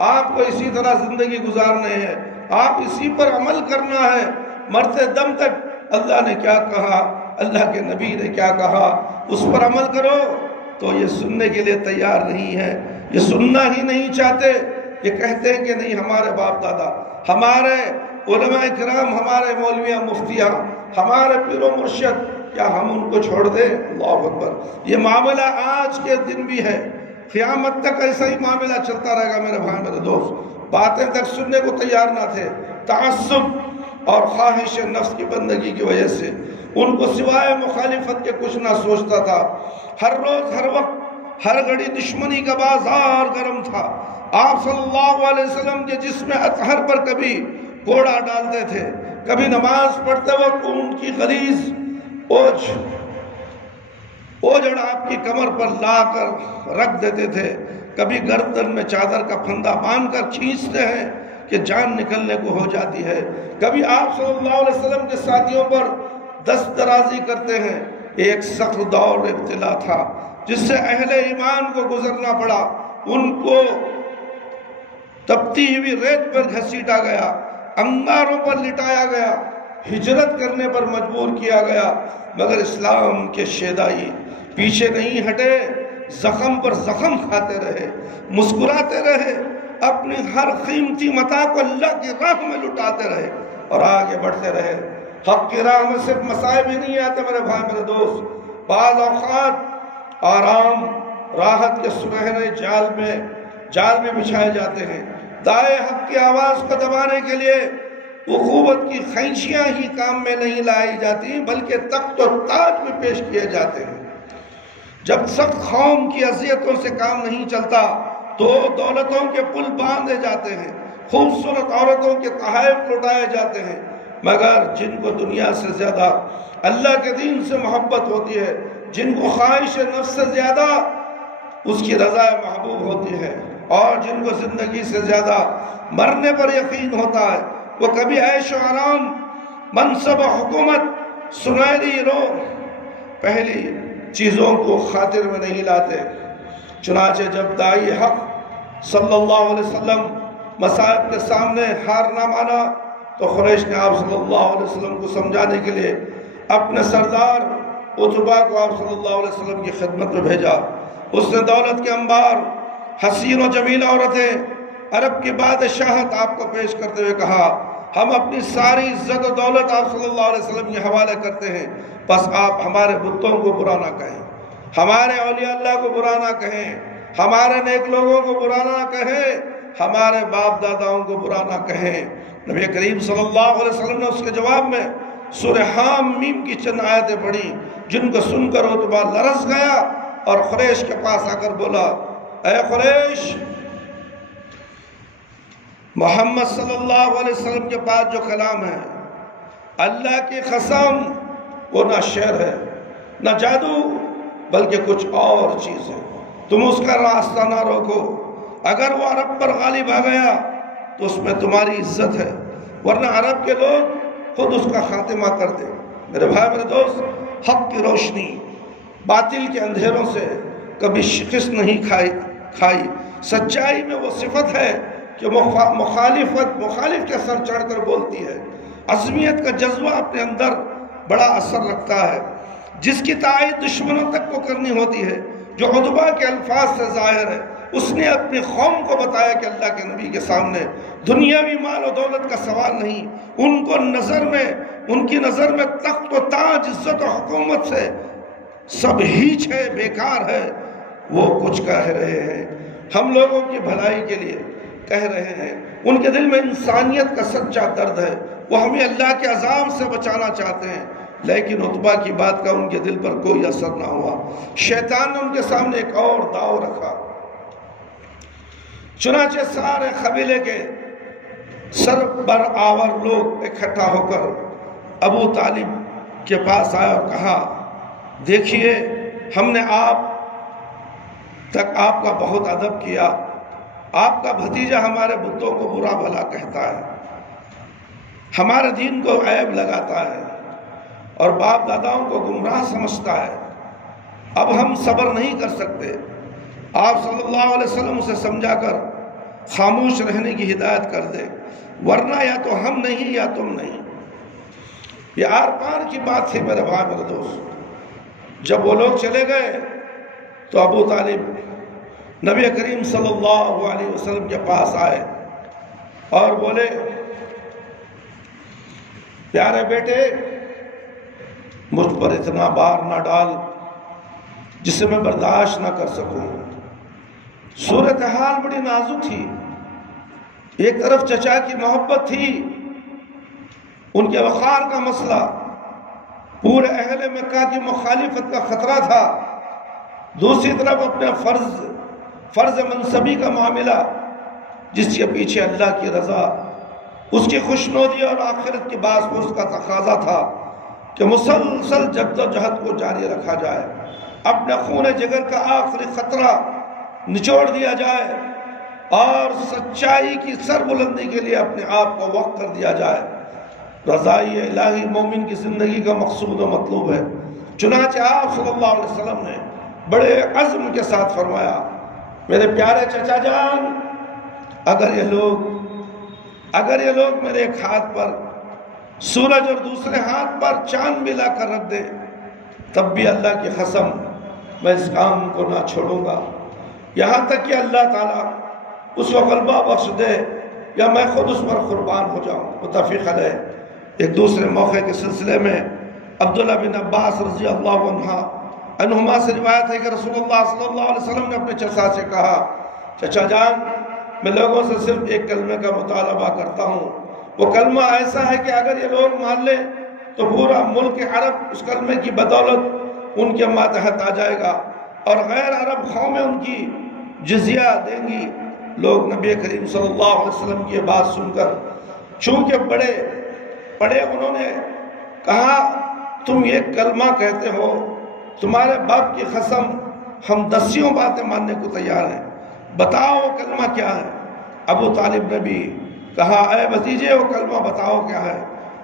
آپ کو اسی طرح زندگی گزارنے ہے، آپ اسی پر عمل کرنا ہے، مرتے دم تک اللہ نے کیا کہا، اللہ کے نبی نے کیا کہا، اس پر عمل کرو، تو یہ سننے کے لیے تیار نہیں ہے، یہ سننا ہی نہیں چاہتے، یہ کہتے ہیں کہ نہیں ہمارے باپ دادا، ہمارے علماء کرام، ہمارے مولویاں مفتیاں، ہمارے پیر و مرشد، کیا ہم ان کو چھوڑ دیں؟ اللہ اکبر۔ یہ معاملہ آج کے دن بھی ہے، قیامت تک ایسا ہی معاملہ چلتا رہے گا میرے بھائی میرے دوست۔ باتیں تک سننے کو تیار نہ تھے، تعصب اور خواہش نفس کی بندگی کی وجہ سے ان کو سوائے مخالفت کے کچھ نہ سوچتا تھا۔ ہر روز ہر وقت ہر گھڑی دشمنی کا بازار گرم تھا۔ آپ صلی اللہ علیہ وسلم کے جسم اطہر پر کبھی کوڑا ڈالتے تھے، کبھی نماز پڑھتے وقت ان کی غلیظ اوجڑ آپ کی کمر پر لا کر رکھ دیتے تھے، کبھی گردن میں چادر کا پھندا باندھ کر کھینچتے ہیں کہ جان نکلنے کو ہو جاتی ہے، کبھی آپ صلی اللہ علیہ وسلم کے ساتھیوں پر دست درازی کرتے ہیں۔ ایک سخت دور ابتلا تھا جس سے اہل ایمان کو گزرنا پڑا، ان کو تپتی ہوئی ریت پر گھسیٹا گیا، انگاروں پر لٹایا گیا، ہجرت کرنے پر مجبور کیا گیا، مگر اسلام کے شیدائی پیچھے نہیں ہٹے، زخم پر زخم کھاتے رہے، مسکراتے رہے، اپنی ہر قیمتی متاع کو اللہ کی راہ میں لٹاتے رہے اور آگے بڑھتے رہے۔ حق کی راہ میں صرف مصائب ہی نہیں آتے میرے بھائی میرے دوست، بعض اوقات آرام راحت کے سنہرے جال میں بچھائے جاتے ہیں۔ دائیں حق کی آواز کو دبانے کے لیے عقوبت کی خینچیاں ہی کام میں نہیں لائی جاتی، بلکہ تخت و تاج میں پیش کیے جاتے ہیں۔ جب سخت قوم کی اذیتوں سے کام نہیں چلتا تو دولتوں کے پل باندھے جاتے ہیں، خوبصورت عورتوں کے تحائف لٹائے جاتے ہیں، مگر جن کو دنیا سے زیادہ اللہ کے دین سے محبت ہوتی ہے، جن کو خواہش نفس سے زیادہ اس کی رضا محبوب ہوتی ہے، اور جن کو زندگی سے زیادہ مرنے پر یقین ہوتا ہے، وہ کبھی عیش و آرام، منصب و حکومت، سنہری رو پہلی چیزوں کو خاطر میں نہیں لاتے۔ چنانچہ جب داعی حق صلی اللہ علیہ وسلم مصائب کے سامنے ہار نہ مانا تو قریش نے آپ صلی اللہ علیہ وسلم کو سمجھانے کے لیے اپنے سردار عتبہ کو آپ صلی اللہ علیہ وسلم کی خدمت میں بھیجا۔ اس نے دولت کے انبار، حسین و جمیل عورتیں، عرب کی بادشاہت آپ کو پیش کرتے ہوئے کہا، ہم اپنی ساری عزت و دولت آپ صلی اللہ علیہ وسلم کے حوالے کرتے ہیں، بس آپ ہمارے بتوں کو برا نہ کہیں، ہمارے اولیاء اللہ کو برا نہ کہیں، ہمارے نیک لوگوں کو برا نہ کہیں، ہمارے باپ داداؤں کو برا نہ کہیں۔ نبی کریم صلی اللہ علیہ وسلم نے اس کے جواب میں سورہ حامیم کی چند آیتیں پڑھی، جن کو سن کر عتبہ لرز گیا اور قریش کے پاس آ کر بولا، اے قریش، محمد صلی اللہ علیہ وسلم کے پاس جو کلام ہے، اللہ کی قسم وہ نہ شعر ہے نہ جادو، بلکہ کچھ اور چیز ہے، تم اس کا راستہ نہ روکو، اگر وہ عرب پر غالب آ گیا تو اس میں تمہاری عزت ہے، ورنہ عرب کے لوگ خود اس کا خاتمہ کر دیں۔ میرے بھائی میرے دوست، حق کی روشنی باطل کے اندھیروں سے کبھی شکست نہیں کھائی۔ سچائی میں وہ صفت ہے کہ مخالف کے سر چڑھ کر بولتی ہے، عظمیت کا جذبہ اپنے اندر بڑا اثر رکھتا ہے، جس کی تائید دشمنوں تک کو کرنی ہوتی ہے، جو عتبہ کے الفاظ سے ظاہر ہے۔ اس نے اپنی قوم کو بتایا کہ اللہ کے نبی کے سامنے دنیاوی مال و دولت کا سوال نہیں، ان کی نظر میں تخت و تاج، عزت و حکومت سے سب ہیچ ہے، بیکار ہے۔ وہ کچھ کہہ رہے ہیں، ہم لوگوں کی بھلائی کے لیے کہہ رہے ہیں، ان کے دل میں انسانیت کا سچا درد ہے، وہ ہمیں اللہ کے عذاب سے بچانا چاہتے ہیں، لیکن عتبہ کی بات کا ان کے دل پر کوئی اثر نہ ہوا۔ شیطان نے ان کے سامنے ایک اور داؤ رکھا۔ چنانچہ سارے قبیلے کے سربرآور لوگ اکٹھا ہو کر ابو طالب کے پاس آئے اور کہا، دیکھیے، ہم نے آپ کا بہت ادب کیا، آپ کا بھتیجا ہمارے بتوں کو برا بھلا کہتا ہے، ہمارے دین کو عیب لگاتا ہے، اور باپ داداؤں کو گمراہ سمجھتا ہے، اب ہم صبر نہیں کر سکتے، آپ صلی اللہ علیہ وسلم اسے سمجھا کر خاموش رہنے کی ہدایت کر دے، ورنہ یا تو ہم نہیں یا تم نہیں۔ یہ آر پار کی بات تھی میرے بھائی میرے دوست۔ جب وہ لوگ چلے گئے تو ابو طالب نبی کریم صلی اللہ علیہ وسلم کے پاس آئے اور بولے، پیارے بیٹے مجھ پر اتنا بار نہ ڈال جسے میں برداشت نہ کر سکوں۔ صورتحال بڑی نازک تھی، ایک طرف چچا کی محبت تھی، ان کے وقار کا مسئلہ، پورے اہل مکہ کی مخالفت کا خطرہ تھا، دوسری طرف اپنے فرض منصبی کا معاملہ جس کے پیچھے اللہ کی رضا، اس کی خوشنودی اور آخرت کی باعث اس کا تقاضا تھا کہ مسلسل جد و جہد کو جاری رکھا جائے، اپنے خون جگر کا آخری خطرہ نچوڑ دیا جائے اور سچائی کی سر بلندی کے لیے اپنے آپ کو وقف کر دیا جائے۔ رضائی الہی مومن کی زندگی کا مقصود و مطلوب ہے۔ چنانچہ آپ صلی اللہ علیہ وسلم نے بڑے عزم کے ساتھ فرمایا، میرے پیارے چچا جان، اگر یہ لوگ میرے ایک ہاتھ پر سورج اور دوسرے ہاتھ پر چاند بھی لا کر رکھ دیں تب بھی اللہ کی قسم میں اس کام کو نہ چھوڑوں گا، یہاں تک کہ اللہ تعالیٰ اس کو غلبہ بخش دے یا میں خود اس پر قربان ہو جاؤں۔ متفق علیہ۔ ایک دوسرے موقع کے سلسلے میں عبداللہ بن عباس رضی اللہ عنہما سے روایت ہے کہ رسول اللہ صلی اللہ علیہ وسلم نے اپنے چچا سے کہا، چچا جان، میں لوگوں سے صرف ایک کلمے کا مطالبہ کرتا ہوں، وہ کلمہ ایسا ہے کہ اگر یہ لوگ مان لیں تو پورا ملک عرب اس کلمے کی بدولت ان کے ماتحت آ جائے گا اور غیر عرب قومیں ان کی جزیہ دیں گی۔ لوگ نبی کریم صلی اللہ علیہ وسلم کی بات سن کر چونکہ پڑے انہوں نے کہا، تم یہ کلمہ کہتے ہو، تمہارے باپ کی قسم ہم 10 باتیں ماننے کو تیار ہیں، بتاؤ وہ کلمہ کیا ہے؟ ابو طالب نے بھی کہا، اے بھتیجے وہ کلمہ بتاؤ کیا ہے؟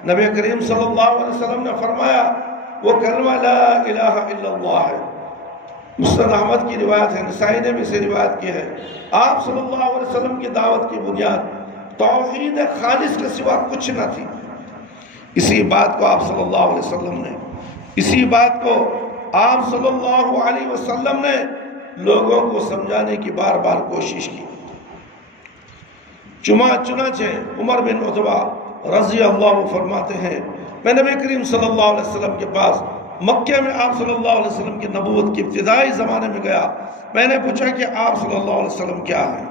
نبی کریم صلی اللہ علیہ وسلم نے فرمایا، وہ کلمہ لا الہ الا اللہ ہے۔ مسند احمد کی روایت ہے، نسائی نے بھی اسے روایت کی ہے۔ آپ صلی اللہ علیہ وسلم کی دعوت کی بنیاد توحید خالص کے سوا کچھ نہ تھی۔ اسی بات کو آپ صلی اللہ علیہ وسلم نے لوگوں کو سمجھانے کی بار بار کوشش کی۔ چنانچہ عمر بن عتبہ رضی اللہ عنہ فرماتے ہیں، میں نبی کریم صلی اللہ علیہ وسلم کے پاس مکہ میں آپ صلی اللہ علیہ وسلم کی نبوت کی ابتدائی زمانے میں گیا، میں نے پوچھا کہ آپ صلی اللہ علیہ وسلم کیا ہیں؟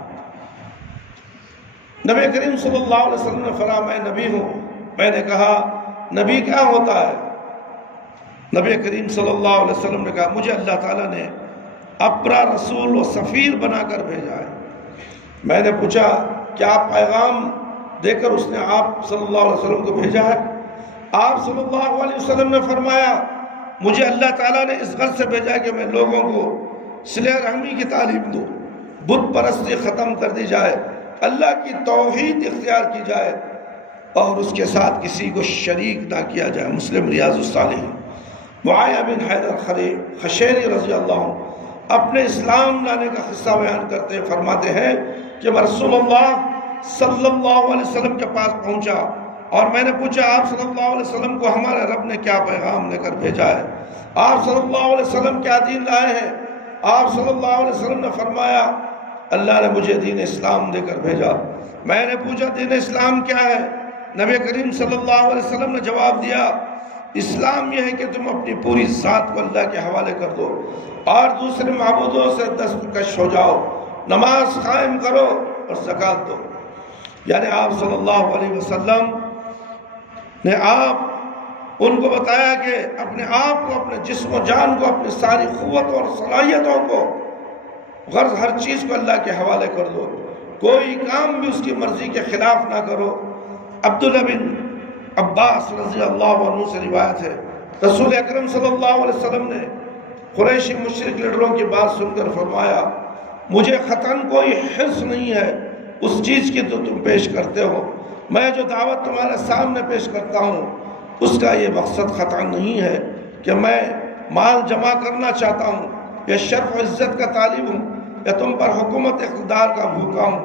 نبی کریم صلی اللہ علیہ وسلم نے فرمایا، میں نبی ہوں۔ میں نے کہا، نبی کیا ہوتا ہے؟ نبی کریم صلی اللہ علیہ وسلم نے کہا، مجھے اللہ تعالیٰ نے اپنا رسول و سفیر بنا کر بھیجا ہے۔ میں نے پوچھا، کیا پیغام دے کر اس نے آپ صلی اللہ علیہ وسلم کو بھیجا ہے؟ آپ صلی اللہ علیہ وسلم نے فرمایا، مجھے اللہ تعالیٰ نے اس غرض سے بھیجا کہ میں لوگوں کو صلہ رحمی کی تعلیم دوں، بت پرستی ختم کر دی جائے، اللہ کی توحید اختیار کی جائے اور اس کے ساتھ کسی کو شریک نہ کیا جائے۔ مسلم ریاض الصالحین۔ معاویہ بن حیدر خشیری رضی اللہ عنہ اپنے اسلام لانے کا قصہ بیان کرتے فرماتے ہیں کہ میں رسول اللہ صلی اللہ علیہ وسلم کے پاس پہنچا اور میں نے پوچھا، آپ صلی اللہ علیہ وسلم کو ہمارے رب نے کیا پیغام لے کر بھیجا ہے؟ آپ صلی اللہ علیہ وسلم کیا دین لائے ہیں؟ آپ صلی اللہ علیہ وسلم نے فرمایا، اللہ نے مجھے دین اسلام دے کر بھیجا۔ میں نے پوچھا، دین اسلام کیا ہے؟ نبی کریم صلی اللہ علیہ وسلم نے جواب دیا، اسلام یہ ہے کہ تم اپنی پوری ذات کو اللہ کے حوالے کر دو اور دوسرے معبودوں سے دستکش ہو جاؤ، نماز قائم کرو اور زکوٰۃ دو۔ یعنی آپ صلی اللہ علیہ وسلم نے آپ ان کو بتایا کہ اپنے آپ کو، اپنے جسم و جان کو، اپنی ساری قوت اور صلاحیتوں کو، غرض ہر چیز کو اللہ کے حوالے کر دو، کوئی کام بھی اس کی مرضی کے خلاف نہ کرو۔ عبداللہ بن عباس رضی اللہ عنہ سے روایت ہے، رسول اکرم صلی اللہ علیہ وسلم نے قریشی مشرک لیڈروں کی بات سن کر فرمایا، مجھے قطعاً کوئی حرص نہیں ہے اس چیز کی تو تم پیش کرتے ہو، میں جو دعوت تمہارے سامنے پیش کرتا ہوں اس کا یہ مقصد خطا نہیں ہے کہ میں مال جمع کرنا چاہتا ہوں یا شرف و عزت کا طالب ہوں یا تم پر حکومت اقتدار کا بھوکا ہوں،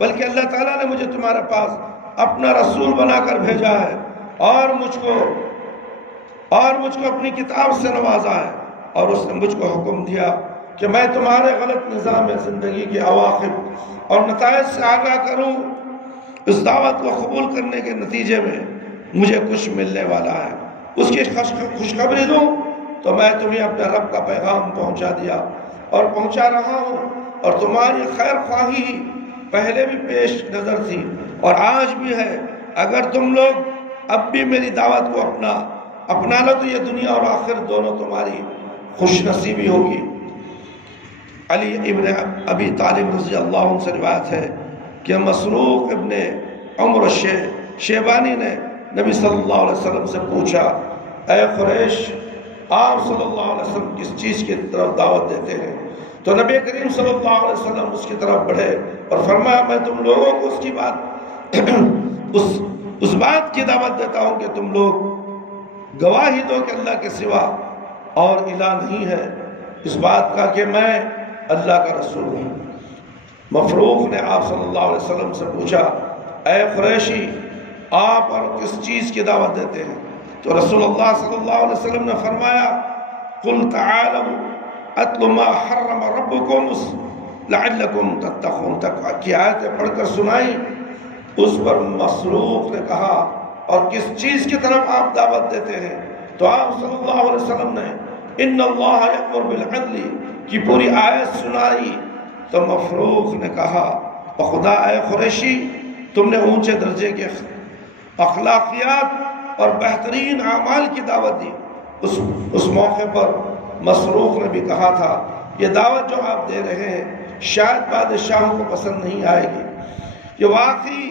بلکہ اللہ تعالیٰ نے مجھے تمہارے پاس اپنا رسول بنا کر بھیجا ہے اور مجھ کو اپنی کتاب سے نوازا ہے، اور اس نے مجھ کو حکم دیا کہ میں تمہارے غلط نظام زندگی کے عواقب اور نتائج سے آگاہ کروں۔ اس دعوت کو قبول کرنے کے نتیجے میں مجھے کچھ ملنے والا ہے، اس کی خوشخبری دوں تو میں تمہیں اپنے رب کا پیغام پہنچا دیا اور پہنچا رہا ہوں، اور تمہاری خیر خواہی پہلے بھی پیش نظر تھی اور آج بھی ہے۔ اگر تم لوگ اب بھی میری دعوت کو اپنا لو تو یہ دنیا اور آخر دونوں تمہاری خوش نصیبی ہوگی۔ علی ابن ابی طالب رضی اللہ عنہ سے روایت ہے کہ مسروق ابن عمر شیبانی نے نبی صلی اللہ علیہ وسلم سے پوچھا، اے قریش، آپ صلی اللہ علیہ وسلم کس چیز کی طرف دعوت دیتے ہیں؟ تو نبی کریم صلی اللہ علیہ وسلم اس کی طرف بڑھے اور فرمایا، میں تم لوگوں کو اس بات کی دعوت دیتا ہوں کہ تم لوگ گواہی دو کہ اللہ کے سوا اور الہ نہیں ہے، اس بات کا کہ میں اللہ کا رسول ہوں۔ مفروق نے آپ صلی اللہ علیہ وسلم سے پوچھا، اے قریشی، آپ اور کس چیز کی دعوت دیتے ہیں؟ تو رسول اللہ صلی اللہ علیہ وسلم نے فرمایا، قل تعالوا اتل ما حرم ربکم لعلکم تتقون تک کی آیتیں پڑھ کر سنائی۔ اس پر مسروق نے کہا، اور کس چیز کی طرف آپ دعوت دیتے ہیں؟ تو آپ صلی اللہ علیہ وسلم نے ان اللہ یأمر بالعدل کی پوری آیت سنائی۔ تو مفروق نے کہا، بخدا اے قریشی، تم نے اونچے درجے کے اخلاقیات اور بہترین اعمال کی دعوت دی۔ اس موقع پر مسروق نے بھی کہا تھا، یہ دعوت جو آپ دے رہے ہیں شاید بادشاہوں کو پسند نہیں آئے گی، یہ واقعی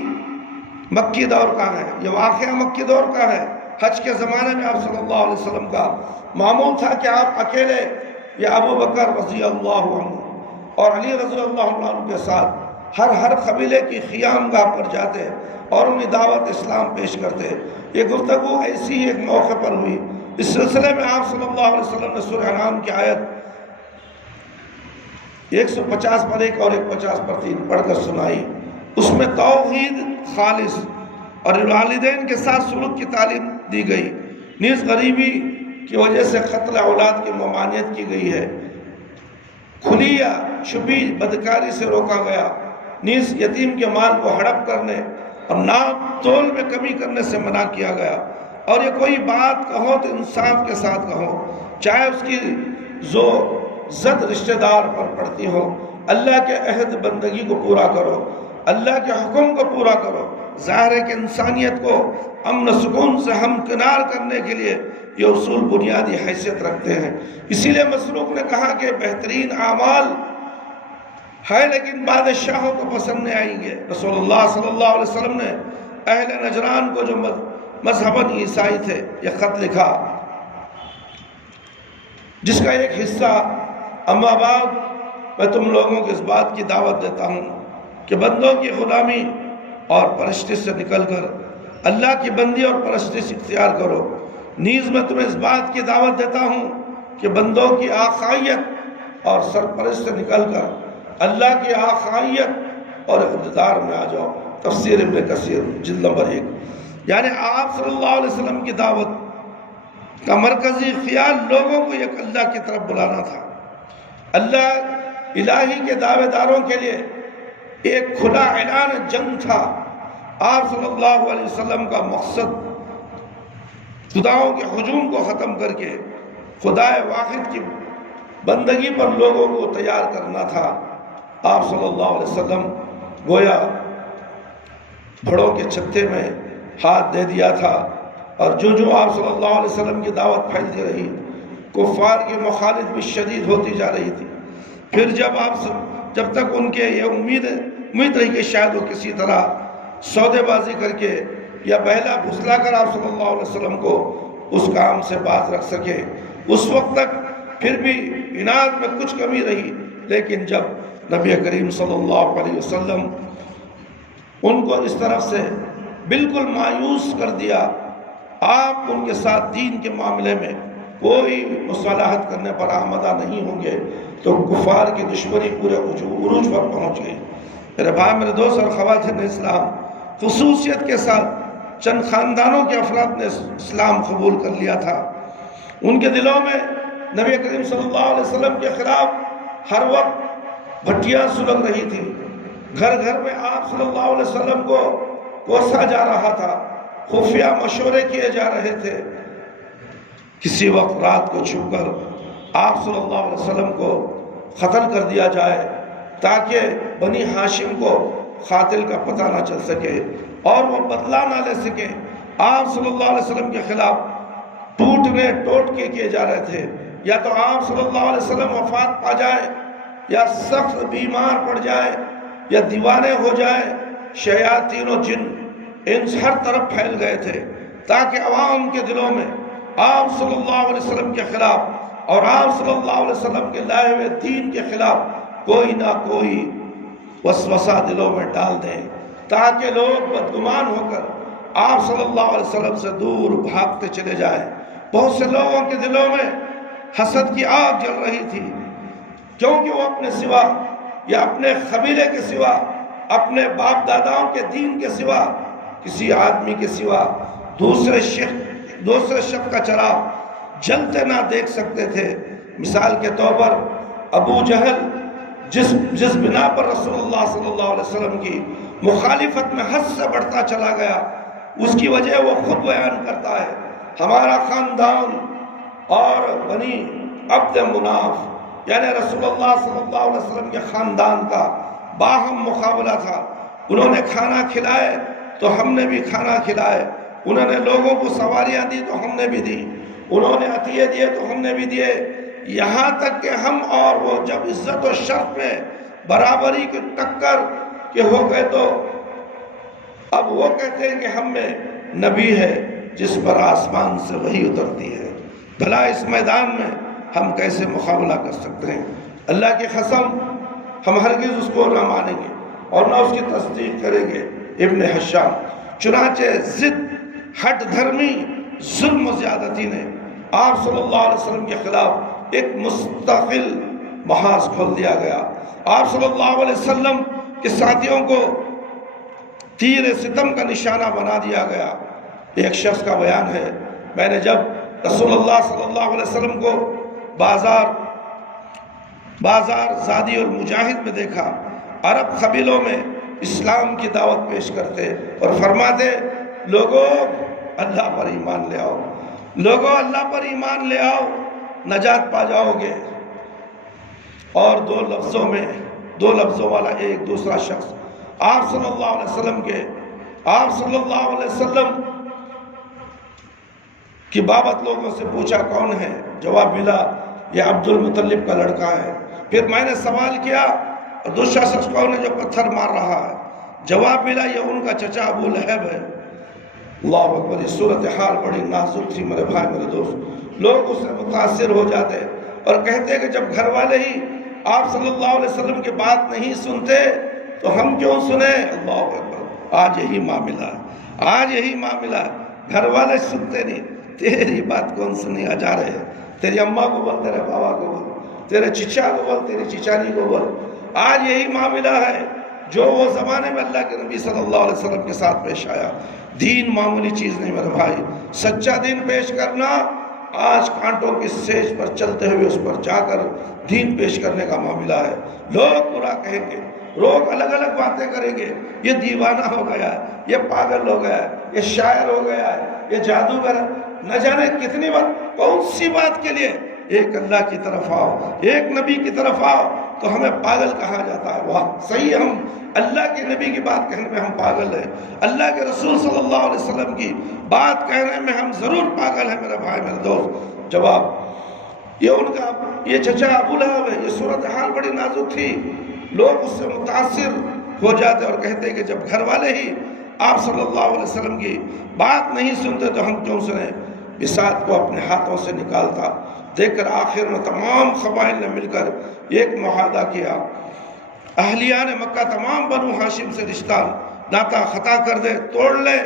مکی دور کا ہے، یہ واقعہ مکی دور کا ہے۔ حج کے زمانے میں آپ صلی اللہ علیہ وسلم کا معمول تھا کہ آپ اکیلے یا ابو بکر رضی اللہ عنہ اور علی رضی اللہ عنہ کے ساتھ ہر قبیلے کی خیام گاہ پر جاتے اور انہیں دعوت اسلام پیش کرتے۔ یہ گفتگو ایسی ہی ایک موقع پر ہوئی۔ اس سلسلے میں آپ صلی اللہ علیہ وسلم نے سورہ انعام کی آیت 150 پر 1 اور 150 پر 3 پڑھ کر سنائی۔ اس میں توحید خالص اور والدین کے ساتھ سلوک کی تعلیم دی گئی، نیز غریبی کی وجہ سے قتل اولاد کی ممانعت کی گئی ہے، کھلی یا چھپی بدکاری سے روکا گیا، نیز یتیم کے مال کو ہڑپ کرنے اور ناپ تول میں کمی کرنے سے منع کیا گیا، اور یہ کوئی بات کہو تو انصاف کے ساتھ کہو، چاہے اس کی زد رشتہ دار پر پڑتی ہو۔ اللہ کے عہد بندگی کو پورا کرو، اللہ کے حکم کو پورا کرو۔ ظاہر ہے کہ انسانیت کو امن و سکون سے ہمکنار کرنے کے لیے یہ اصول بنیادی حیثیت رکھتے ہیں۔ اسی لیے مسروق نے کہا کہ بہترین اعمال ہے لیکن بادشاہوں کو پسند نہیں آئیں گے۔ رسول اللہ صلی اللہ علیہ وسلم نے اہل نجران کو جو مذہباً عیسائی تھے یہ خط لکھا، جس کا ایک حصہ، اما بعد میں تم لوگوں کو اس بات کی دعوت دیتا ہوں کہ بندوں کی غلامی اور پرستش سے نکل کر اللہ کی بندی اور پرستش اختیار کرو، نیز میں تمہیں اس بات کی دعوت دیتا ہوں کہ بندوں کی آقائیت اور سرپرست سے نکل کر اللہ کی آقائیت اور اقتدار میں آ جاؤ۔ تفسیر ابن کثیر جلد نمبر 1۔ یعنی آپ صلی اللہ علیہ وسلم کی دعوت کا مرکزی خیال لوگوں کو یک اللہ کی طرف بلانا تھا۔ اللہ الہی کے دعوے داروں کے لیے ایک کھلا اعلان جنگ تھا۔ آپ صلی اللہ علیہ وسلم کا مقصد خداؤں کے ہجوم کو ختم کر کے خدا واحد کی بندگی پر لوگوں کو تیار کرنا تھا۔ آپ صلی اللہ علیہ وسلم گویا بھڑوں کے چھتے میں ہاتھ دے دیا تھا، اور جو آپ صلی اللہ علیہ وسلم کی دعوت پھیلتی رہی، کفار کی مخالفت بھی شدید ہوتی جا رہی تھی۔ پھر جب تک ان کے یہ امید رہی کہ شاید وہ کسی طرح سودے بازی کر کے یا بہلا پھسلا کر آپ صلی اللہ علیہ وسلم کو اس کام سے باز رکھ سکے، اس وقت تک پھر بھی عناد میں کچھ کمی رہی۔ لیکن جب نبی کریم صلی اللہ علیہ وسلم ان کو اس طرف سے بالکل مایوس کر دیا آپ ان کے ساتھ دین کے معاملے میں کوئی مصالحت کرنے پر آمادہ نہیں ہوں گے تو کفار کی دشمنی پورے عروج پر پہنچ گئی۔ میرے بھائی، میرے دوست اور خواتین اسلام، خصوصیت کے ساتھ چند خاندانوں کے افراد نے اسلام قبول کر لیا تھا۔ ان کے دلوں میں نبی کریم صلی اللہ علیہ وسلم کے خلاف ہر وقت بھٹیاں سلگ رہی تھی۔ گھر گھر میں آپ صلی اللہ علیہ وسلم کو کوسا جا رہا تھا، خفیہ مشورے کیے جا رہے تھے۔ کسی وقت رات کو چھپ کر آپ صلی اللہ علیہ وسلم کو قتل کر دیا جائے تاکہ بنی ہاشم کو قاتل کا پتہ نہ چل سکے اور وہ بدلہ نہ لے سکے۔ آپ صلی اللہ علیہ وسلم کے خلاف ٹوٹنے ٹوٹکے کیے جا رہے تھے، یا تو آپ صلی اللہ علیہ وسلم وفات پا جائے، یا سخت بیمار پڑ جائے، یا دیوانے ہو جائے۔ شیاطین و جن ان ہر طرف پھیل گئے تھے تاکہ عوام کے دلوں میں آپ صلی اللہ علیہ وسلم کے خلاف اور آپ صلی اللہ علیہ وسلم کے لائے ہوئے دین کے خلاف کوئی نہ کوئی وسوسہ دلوں میں ڈال دیں، تاکہ لوگ بدگمان ہو کر آپ صلی اللہ علیہ وسلم سے دور بھاگتے چلے جائیں۔ بہت سے لوگوں کے دلوں میں حسد کی آگ جل رہی تھی، کیونکہ وہ اپنے سوا یا اپنے قبیلے کے سوا، اپنے باپ داداؤں کے دین کے سوا، کسی آدمی کے سوا دوسرے شخص کا چراغ جلتے نہ دیکھ سکتے تھے۔ مثال کے طور پر ابو جہل جس بنا پر رسول اللہ صلی اللہ علیہ وسلم کی مخالفت میں حد سے بڑھتا چلا گیا، اس کی وجہ وہ خود بیان کرتا ہے۔ ہمارا خاندان اور بنی عبد مناف یعنی رسول اللہ صلی اللہ علیہ وسلم کے خاندان کا باہم مقابلہ تھا۔ انہوں نے کھانا کھلائے تو ہم نے بھی کھانا کھلائے، انہوں نے لوگوں کو سواریاں دی تو ہم نے بھی دی، انہوں نے عطیے دیے تو ہم نے بھی دیے، یہاں تک کہ ہم اور وہ جب عزت و شرف میں برابری کی ٹکر کے ہو گئے تو اب وہ کہتے ہیں کہ ہم میں نبی ہے جس پر آسمان سے وحی اترتی ہے۔ بھلا اس میدان میں ہم کیسے مقابلہ کر سکتے ہیں؟ اللہ کی قسم ہم ہرگز اس کو نہ مانیں گے اور نہ اس کی تصدیق کریں گے۔ ابن حشام چنانچہ ضد، ہٹ دھرمی، ظلم و زیادتی نے آپ صلی اللہ علیہ وسلم کے خلاف ایک مستقل محاذ کھول دیا گیا۔ آپ صلی اللہ علیہ وسلم کے ساتھیوں کو تیر ستم کا نشانہ بنا دیا گیا۔ ایک شخص کا بیان ہے، میں نے جب رسول اللہ صلی اللہ علیہ وسلم کو بازار زادی اور مجاہد میں دیکھا، عرب قبیلوں میں اسلام کی دعوت پیش کرتے اور فرماتے، لوگوں اللہ پر ایمان لے آؤ، لوگوں اللہ پر ایمان لے آؤ، نجات پا جاؤ گے۔ اور دو لفظوں والا ایک دوسرا شخص آپ صلی اللہ علیہ وسلم کی بابت لوگوں سے پوچھا کون ہے؟ جواب ملا یہ عبد المطلب کا لڑکا ہے۔ پھر میں نے سوال کیا اور دوسرا شخص کون ہے جو پتھر مار رہا ہے؟ جواب ملا یہ ان کا چچا ابو لہب ہے۔ اللہ اکبر! اس صورتحال بڑی نازک تھی میرے بھائی، میرے دوست۔ لوگ اس سے متاثر ہو جاتے اور کہتے کہ جب گھر والے ہی آپ صلی اللہ علیہ وسلم کی بات نہیں سنتے تو ہم کیوں سنیں؟ اللہ اکبر! آج یہی معاملہ ہے، گھر والے سنتے نہیں، تیری بات کون سننے جا رہے ہیں؟ تیری اماں کو بول، تیرے بابا کو بول، تیرے چچا کو بول، تیری چچانی کو بول۔ آج یہی معاملہ ہے جو وہ زمانے میں اللہ کے نبی صلی اللہ علیہ وسلم کے ساتھ پیش آیا۔ دین معمولی چیز نہیں میرے بھائی، سچا دین پیش کرنا آج کانٹوں کی سیج پر چلتے ہوئے اس پر جا کر دین پیش کرنے کا معاملہ ہے۔ لوگ برا کہیں گے، لوگ الگ الگ باتیں کریں گے، یہ دیوانہ ہو گیا ہے، یہ پاگل ہو گیا ہے، یہ شاعر ہو گیا ہے، یہ جادوگر ہے، نہ جانے کتنی بات، کون سی بات کے لیے؟ ایک اللہ کی طرف آؤ، ایک نبی کی طرف آؤ تو ہمیں پاگل کہا جاتا ہے۔ واہ صحیح، ہم اللہ کے نبی کی بات کہنے میں ہم پاگل ہیں، اللہ کے رسول صلی اللہ علیہ وسلم کی بات کہنے میں ہم ضرور پاگل ہیں میرے بھائی، میرے دوست۔ جواب یہ چچا ابو لہب ہے۔ یہ صورتحال بڑی نازک تھی، لوگ اس سے متاثر ہو جاتے اور کہتے کہ جب گھر والے ہی آپ صلی اللہ علیہ وسلم کی بات نہیں سنتے تو ہم کیوں سنیں؟ بساط کو اپنے ہاتھوں سے نکالتا دیکھ کر آخر میں تمام قبائل نے مل کر ایک معاہدہ کیا، اہلیان مکہ تمام بنو ہاشم سے رشتہ ناتا خطا کر دے، توڑ لے،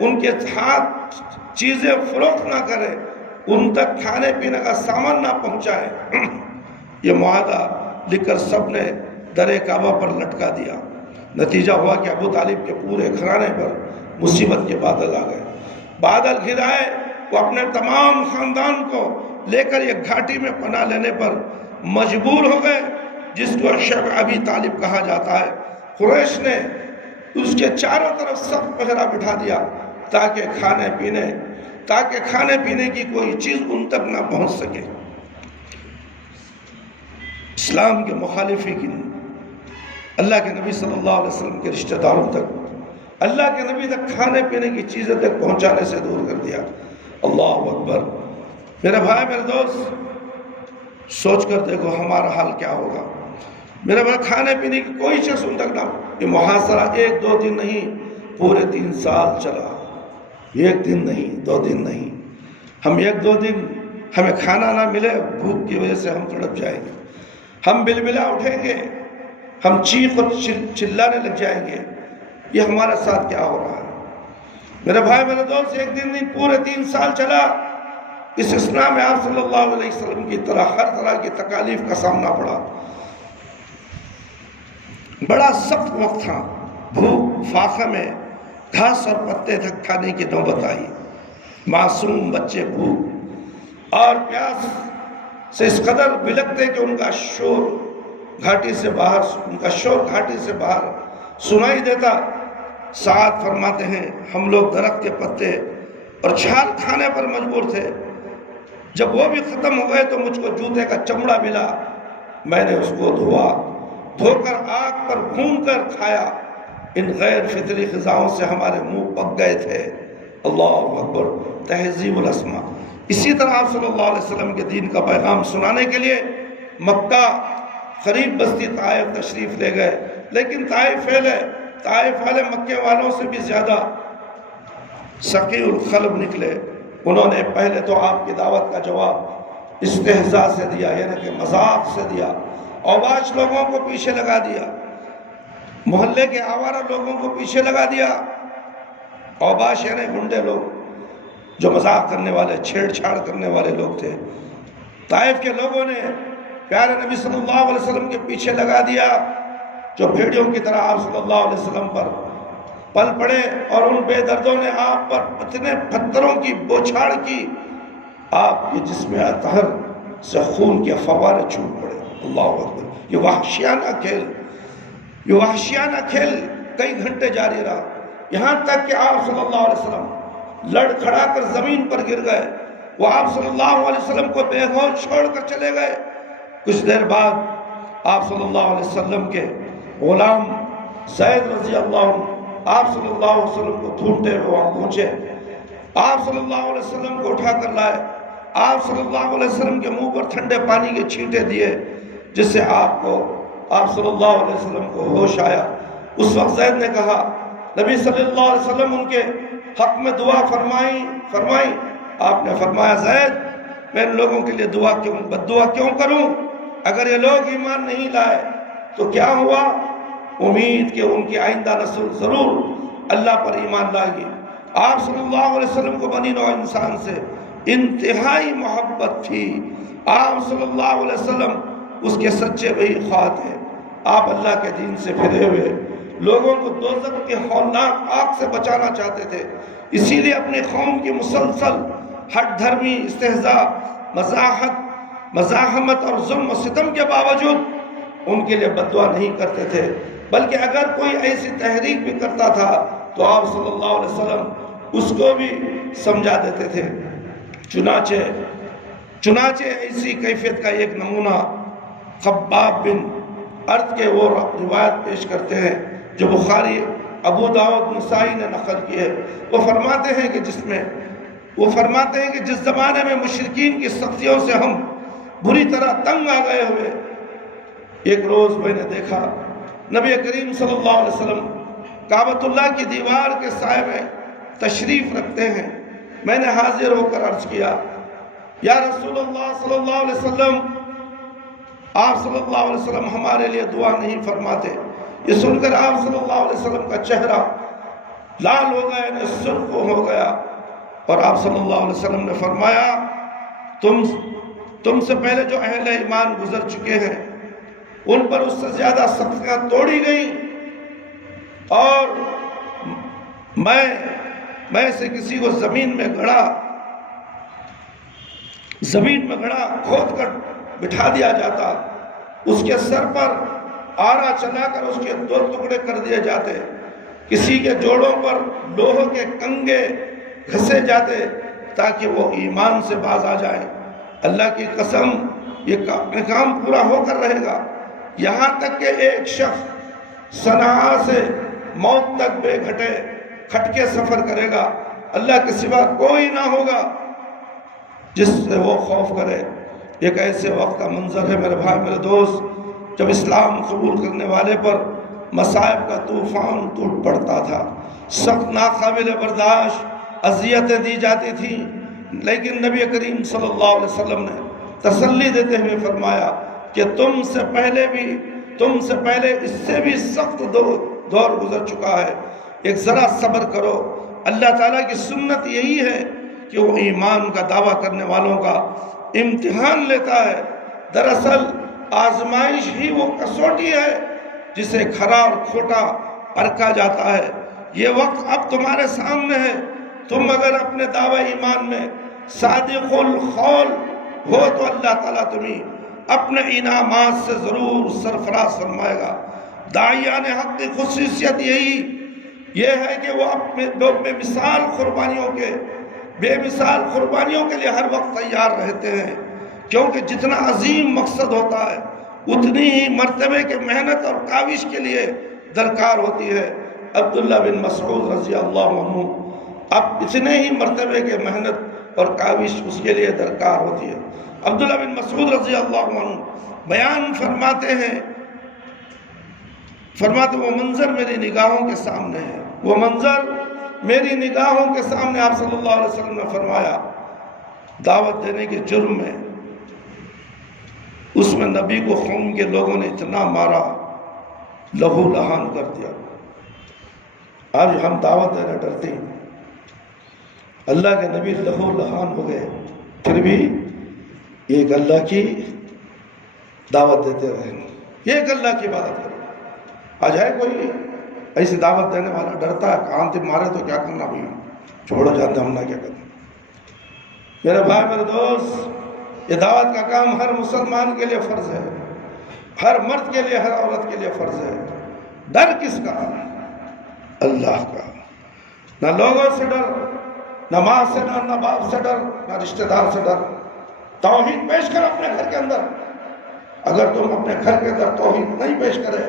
ان کے ہاتھ چیزیں فروخت نہ کرے، ان تک کھانے پینے کا سامان نہ پہنچائے۔ یہ معاہدہ لکھ کر سب نے در کعبہ پر لٹکا دیا۔ نتیجہ ہوا کہ ابو طالب کے پورے گھرانے پر مصیبت کے بادل آ گئے۔ بادل گھرائے، وہ اپنے تمام خاندان کو لے کر یہ گھاٹی میں پناہ لینے پر مجبور ہو گئے، جس کو شیب ابی طالب کہا جاتا ہے۔ قریش نے اس کے چاروں طرف سخت پہرا بٹھا دیا تاکہ کھانے پینے کی کوئی چیز ان تک نہ پہنچ سکے۔ اسلام کے مخالفین اللہ کے نبی صلی اللہ علیہ وسلم کے رشتہ داروں تک، اللہ کے نبی تک کھانے پینے کی چیزیں تک پہنچانے سے دور کر دیا۔ اللہ اکبر۔ میرے بھائی، میرے دوست، سوچ کر دیکھو ہمارا حال کیا ہوگا۔ میرے بھائی، کھانے پینے کی کوئی چیز ان تک نہ، یہ محاصرہ 1-2 دن نہیں، پورے 3 سال چلا۔ 1 دن نہیں، 2 دن نہیں، ہم 1-2 دن ہمیں کھانا نہ ملے، بھوک کی وجہ سے ہم تڑپ جائیں گے، ہم بلبلا اٹھیں گے، ہم چیخ اور چلانے لگ جائیں گے۔ یہ ہمارے ساتھ کیا ہو رہا ہے؟ میرے بھائی، میرے دوست، 1 دن نہیں، پورے 3 سال چلا۔ اس اسنا میں آپ صلی اللہ علیہ وسلم کی طرح ہر طرح کی تکالیف کا سامنا پڑا۔ بڑا سخت وقت تھا، بھوک فاقہ میں گھاس اور پتے تک کھانے کی نوبت آئی۔ معصوم بچے بھوک اور پیاس سے اس قدر بلکتے کہ ان کا شور گھاٹی سے باہر سنائی دیتا۔ سعد فرماتے ہیں، ہم لوگ درخت کے پتے اور چھال کھانے پر مجبور تھے۔ جب وہ بھی ختم ہو گئے تو مجھ کو جوتے کا چمڑا ملا، میں نے اس کو دھو کر آگ پر بھون کر کھایا۔ ان غیر فطری غذاؤں سے ہمارے منہ پک گئے تھے۔ اللہ اکبر۔ تہذیب الاسماء۔ اسی طرح آپ صلی اللہ علیہ وسلم کے دین کا پیغام سنانے کے لیے مکہ قریب بستی طائف تشریف لے گئے، لیکن طائف والے مکے والوں سے بھی زیادہ سقی القلب نکلے۔ انہوں نے پہلے تو آپ کی دعوت کا جواب استہزاء سے دیا، یعنی کہ مذاق سے دیا۔ اوباش لوگوں کو پیچھے لگا دیا، محلے کے آوارہ لوگوں کو پیچھے لگا دیا۔ اوباش یعنی گنڈے لوگ جو مذاق کرنے والے، چھیڑ چھاڑ کرنے والے لوگ تھے۔ طائف کے لوگوں نے پیارے نبی صلی اللہ علیہ وسلم کے پیچھے لگا دیا، جو بھیڑیوں کی طرح آپ صلی اللہ علیہ وسلم پر پل پڑے، اور ان بے دردوں نے آپ پر اتنے پتھروں کی بوچھاڑ کی، آپ کے جسم اطہر سے خون کے فوارے چھوٹ پڑے۔ اللہ اکبر۔ یہ وحشیانہ کھیل کئی گھنٹے جاری رہا، یہاں تک کہ آپ صلی اللہ علیہ وسلم لڑ کھڑا کر زمین پر گر گئے۔ وہ آپ صلی اللہ علیہ وسلم کو بے ہوش چھوڑ کر چلے گئے۔ کچھ دیر بعد آپ صلی اللہ علیہ وسلم کے غلام زید رضی اللہ عنہ آپ صلی اللہ علیہ وسلم کو ڈھونڈتے ہوئے وہاں پہنچے، آپ صلی اللہ علیہ وسلم کو اٹھا کر لائے، آپ صلی اللہ علیہ وسلم کے منہ پر ٹھنڈے پانی کے چھینٹے دیے، جس سے آپ صلی اللہ علیہ وسلم کو ہوش آیا۔ اس وقت زید نے کہا، نبی صلی اللہ علیہ وسلم ان کے حق میں دعا فرمائی۔ آپ نے فرمایا، زید، میں ان لوگوں کے لیے بد دعا کیوں کروں؟ اگر یہ لوگ ایمان نہیں لائے تو کیا ہوا؟ امید کہ ان کی آئندہ نسل ضرور اللہ پر ایمان لائے گی۔ آپ صلی اللہ علیہ وسلم کو بنی نوع انسان سے انتہائی محبت تھی۔ آپ صلی اللہ علیہ وسلم اس کے سچے وہی خواہ تھے۔ آپ اللہ کے دین سے پھرے ہوئے لوگوں کو دوزخ کے ہولناک آگ سے بچانا چاہتے تھے، اسی لیے اپنی قوم کی مسلسل ہٹ دھرمی، استہزاء، مزاحمت اور ظلم و ستم کے باوجود ان کے لیے بد دعا نہیں کرتے تھے، بلکہ اگر کوئی ایسی تحریک بھی کرتا تھا تو آپ صلی اللہ علیہ وسلم اس کو بھی سمجھا دیتے تھے۔ چنانچہ ایسی کیفیت کا ایک نمونہ خباب بن ارد کے وہ روایت پیش کرتے ہیں جو بخاری، ابو داؤد، نسائی نے نقل کی ہے۔ وہ فرماتے ہیں کہ جس زمانے میں مشرکین کی سختیوں سے ہم بری طرح تنگ آ گئے ہوئے، ایک روز میں نے دیکھا نبی کریم صلی اللہ علیہ وسلم کعبۃ اللہ کی دیوار کے سائے میں تشریف رکھتے ہیں۔ میں نے حاضر ہو کر عرض کیا، یا رسول اللہ صلی اللہ علیہ وسلم، آپ صلی اللہ علیہ وسلم ہمارے لیے دعا نہیں فرماتے؟ یہ سن کر آپ صلی اللہ علیہ وسلم کا چہرہ لال ہو گیا، یعنی سرخ ہو گیا، اور آپ صلی اللہ علیہ وسلم نے فرمایا تم سے پہلے جو اہل ایمان گزر چکے ہیں ان پر اس سے زیادہ سختیاں توڑی گئیں، اور میں سے کسی کو زمین میں گڑا کھود کر بٹھا دیا جاتا، اس کے سر پر آرا چلا کر اس کے 2 ٹکڑے کر دیے جاتے، کسی کے جوڑوں پر لوہے کے کنگے گھسے جاتے تاکہ وہ ایمان سے باز آ جائیں۔ اللہ کی قسم یہ کام پورا ہو کر رہے گا، یہاں تک کہ ایک شخص صنعاء سے موت تک بے گھٹے کھٹ کے سفر کرے گا، اللہ کے سوا کوئی نہ ہوگا جس سے وہ خوف کرے۔ ایک ایسے وقت کا منظر ہے میرے بھائی میرے دوست جب اسلام قبول کرنے والے پر مصائب کا طوفان ٹوٹ پڑتا تھا، سخت ناقابل برداشت اذیتیں دی جاتی تھیں، لیکن نبی کریم صلی اللہ علیہ وسلم نے تسلی دیتے ہوئے فرمایا کہ تم سے پہلے اس سے بھی سخت دور گزر چکا ہے، ایک ذرا صبر کرو۔ اللہ تعالیٰ کی سنت یہی ہے کہ وہ ایمان کا دعویٰ کرنے والوں کا امتحان لیتا ہے۔ دراصل آزمائش ہی وہ کسوٹی ہے جسے کھرا اور کھوٹا پرکھا جاتا ہے۔ یہ وقت اب تمہارے سامنے ہے، تم اگر اپنے دعوی ایمان میں صادق القول ہو تو اللہ تعالیٰ تمہیں اپنے انعامات سے ضرور سرفراز فرمائے گا۔ داعیان حق کی خصوصیت یہ ہے کہ وہ اپنے بے مثال قربانیوں کے لیے ہر وقت تیار رہتے ہیں، کیونکہ جتنا عظیم مقصد ہوتا ہے اتنی ہی مرتبے کے محنت اور کاوش کے لیے درکار ہوتی ہے۔ عبداللہ بن مسعود رضی اللہ عنہ اب اتنے ہی مرتبے کے محنت اور کاوش اس کے لیے درکار ہوتی ہے۔ عبداللہ بن مسعود رضی اللہ عنہ بیان فرماتے وہ منظر میری نگاہوں کے سامنے ہے، وہ منظر میری نگاہوں کے سامنے آپ صلی اللہ علیہ وسلم نے فرمایا دعوت دینے کے جرم میں اس میں نبی کو قوم کے لوگوں نے اتنا مارا، لہو لہان کر دیا۔ آج ہم دعوت دینا ڈرتے ہیں، اللہ کے نبی لہو لہان ہو گئے، پھر بھی ایک اللہ کی دعوت دیتے رہے، ایک اللہ کی عبادت کرو۔ آج ہے کوئی ایسی دعوت دینے والا ڈرتا ہے کان تے مارے تو کیا کرنا بھی، چھوڑو جانتے ہم نہ کیا کرنا۔ میرے بھائی میرے دوست، یہ دعوت کا کام ہر مسلمان کے لیے فرض ہے، ہر مرد کے لیے ہر عورت کے لیے فرض ہے۔ ڈر کس کا؟ اللہ کا۔ نہ لوگوں سے ڈر، نہ ماں سے ڈر، نہ باپ سے ڈر، نہ رشتہ دار سے ڈر۔ توحید پیش کر اپنے گھر کے اندر، اگر تم اپنے گھر کے اندر توحید نہیں پیش کرے،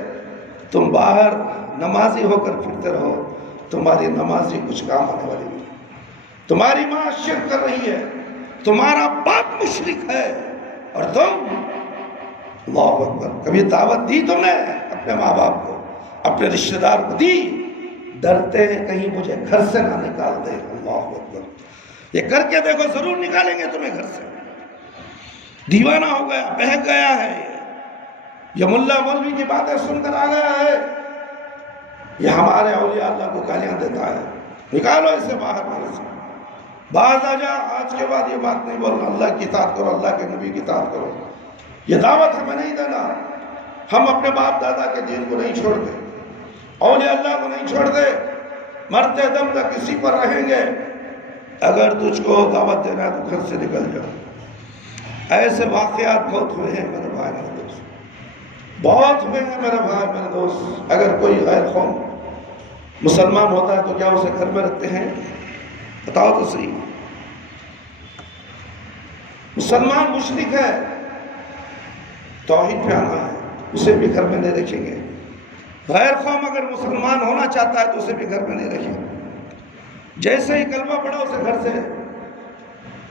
تم باہر نمازی ہو کر پھرتے رہو، تمہاری نمازی کچھ کام آنے والی نہیں۔ تمہاری ماں شرک کر رہی ہے، تمہارا باپ مشرک ہے، اور تم اللہ اکبر کبھی دعوت دی تم نے اپنے ماں باپ کو، اپنے رشتہ دار کو دی؟ ڈرتے ہیں کہیں مجھے گھر سے نہ نکال دے۔ اللہ اکبر، یہ کر کے دیکھو ضرور نکالیں گے تمہیں گھر سے۔ دیوانہ ہو گیا، بہک گیا ہے، یہ ملا مولوی کی باتیں سن کر آ گیا ہے، یہ ہمارے اولیاء اللہ کو گالیاں دیتا ہے، نکالو اسے باہر میرے سے، باز آ جا، آج کے بعد یہ بات نہیں بولنا، اللہ کی اطاعت کرو، اللہ کے نبی کی اطاعت کرو۔ یہ دعوت ہمیں نہیں دینا، ہم اپنے باپ دادا کے دین کو نہیں چھوڑتے، اولیاء اللہ کو نہیں چھوڑتے، مرتے دم تک کسی پر رہیں گے۔ اگر تجھ کو دعوت دینا ہے تو گھر سے نکل جاؤ۔ ایسے واقعات بہت ہوئے ہیں میرے بھائی میرے دوست، بہت ہوئے ہیں میرے بھائی میرے دوست۔ اگر کوئی غیر قوم مسلمان ہوتا ہے تو کیا اسے گھر میں رکھتے ہیں؟ بتاؤ تو صحیح۔ مسلمان مشرک ہے، توحید پہ آنا ہے، اسے بھی گھر میں نہیں رکھیں گے۔ غیر قوم اگر مسلمان ہونا چاہتا ہے تو اسے بھی گھر میں نہیں رکھیں گے۔ جیسے ہی کلمہ پڑھا اسے گھر سے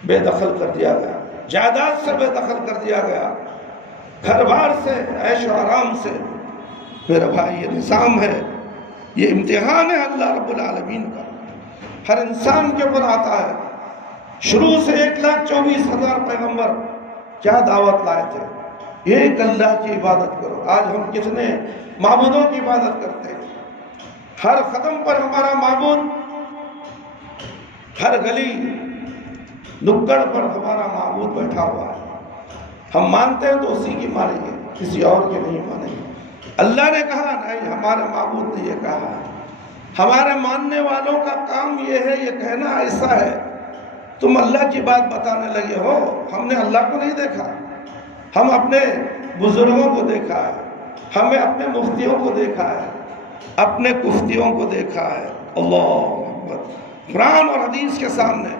بے دخل کر دیا گیا، جائیداد سے بے دخل کر دیا گیا، گھر بار سے، عیش و آرام سے۔ میرے بھائی یہ نظام ہے، یہ امتحان ہے اللہ رب العالمین کا، ہر انسان کے اوپر آتا ہے۔ شروع سے 1,24,000 پیغمبر کیا دعوت لائے تھے؟ ایک اللہ کی عبادت کرو۔ آج ہم کتنے معبودوں کی عبادت کرتے ہیں، ہر قدم پر ہمارا معبود، ہر گلی نکڑ پر ہمارا معبود بیٹھا ہوا ہے، ہم مانتے ہیں تو اسی کی مانیں گے، کسی اور کے نہیں مانیں گے۔ اللہ نے کہا نہیں، ہمارے معبود نے یہ کہا ہے۔ ہمارے ماننے والوں کا کام یہ ہے، یہ کہنا ایسا ہے۔ تم اللہ کی بات بتانے لگے ہو، ہم نے اللہ کو نہیں دیکھا، ہم اپنے بزرگوں کو دیکھا ہے، ہمیں اپنے مفتیوں کو دیکھا ہے، اپنے کفتیوں کو دیکھا ہے۔ اللہ اکبر۔ قرآن اور حدیث کے سامنے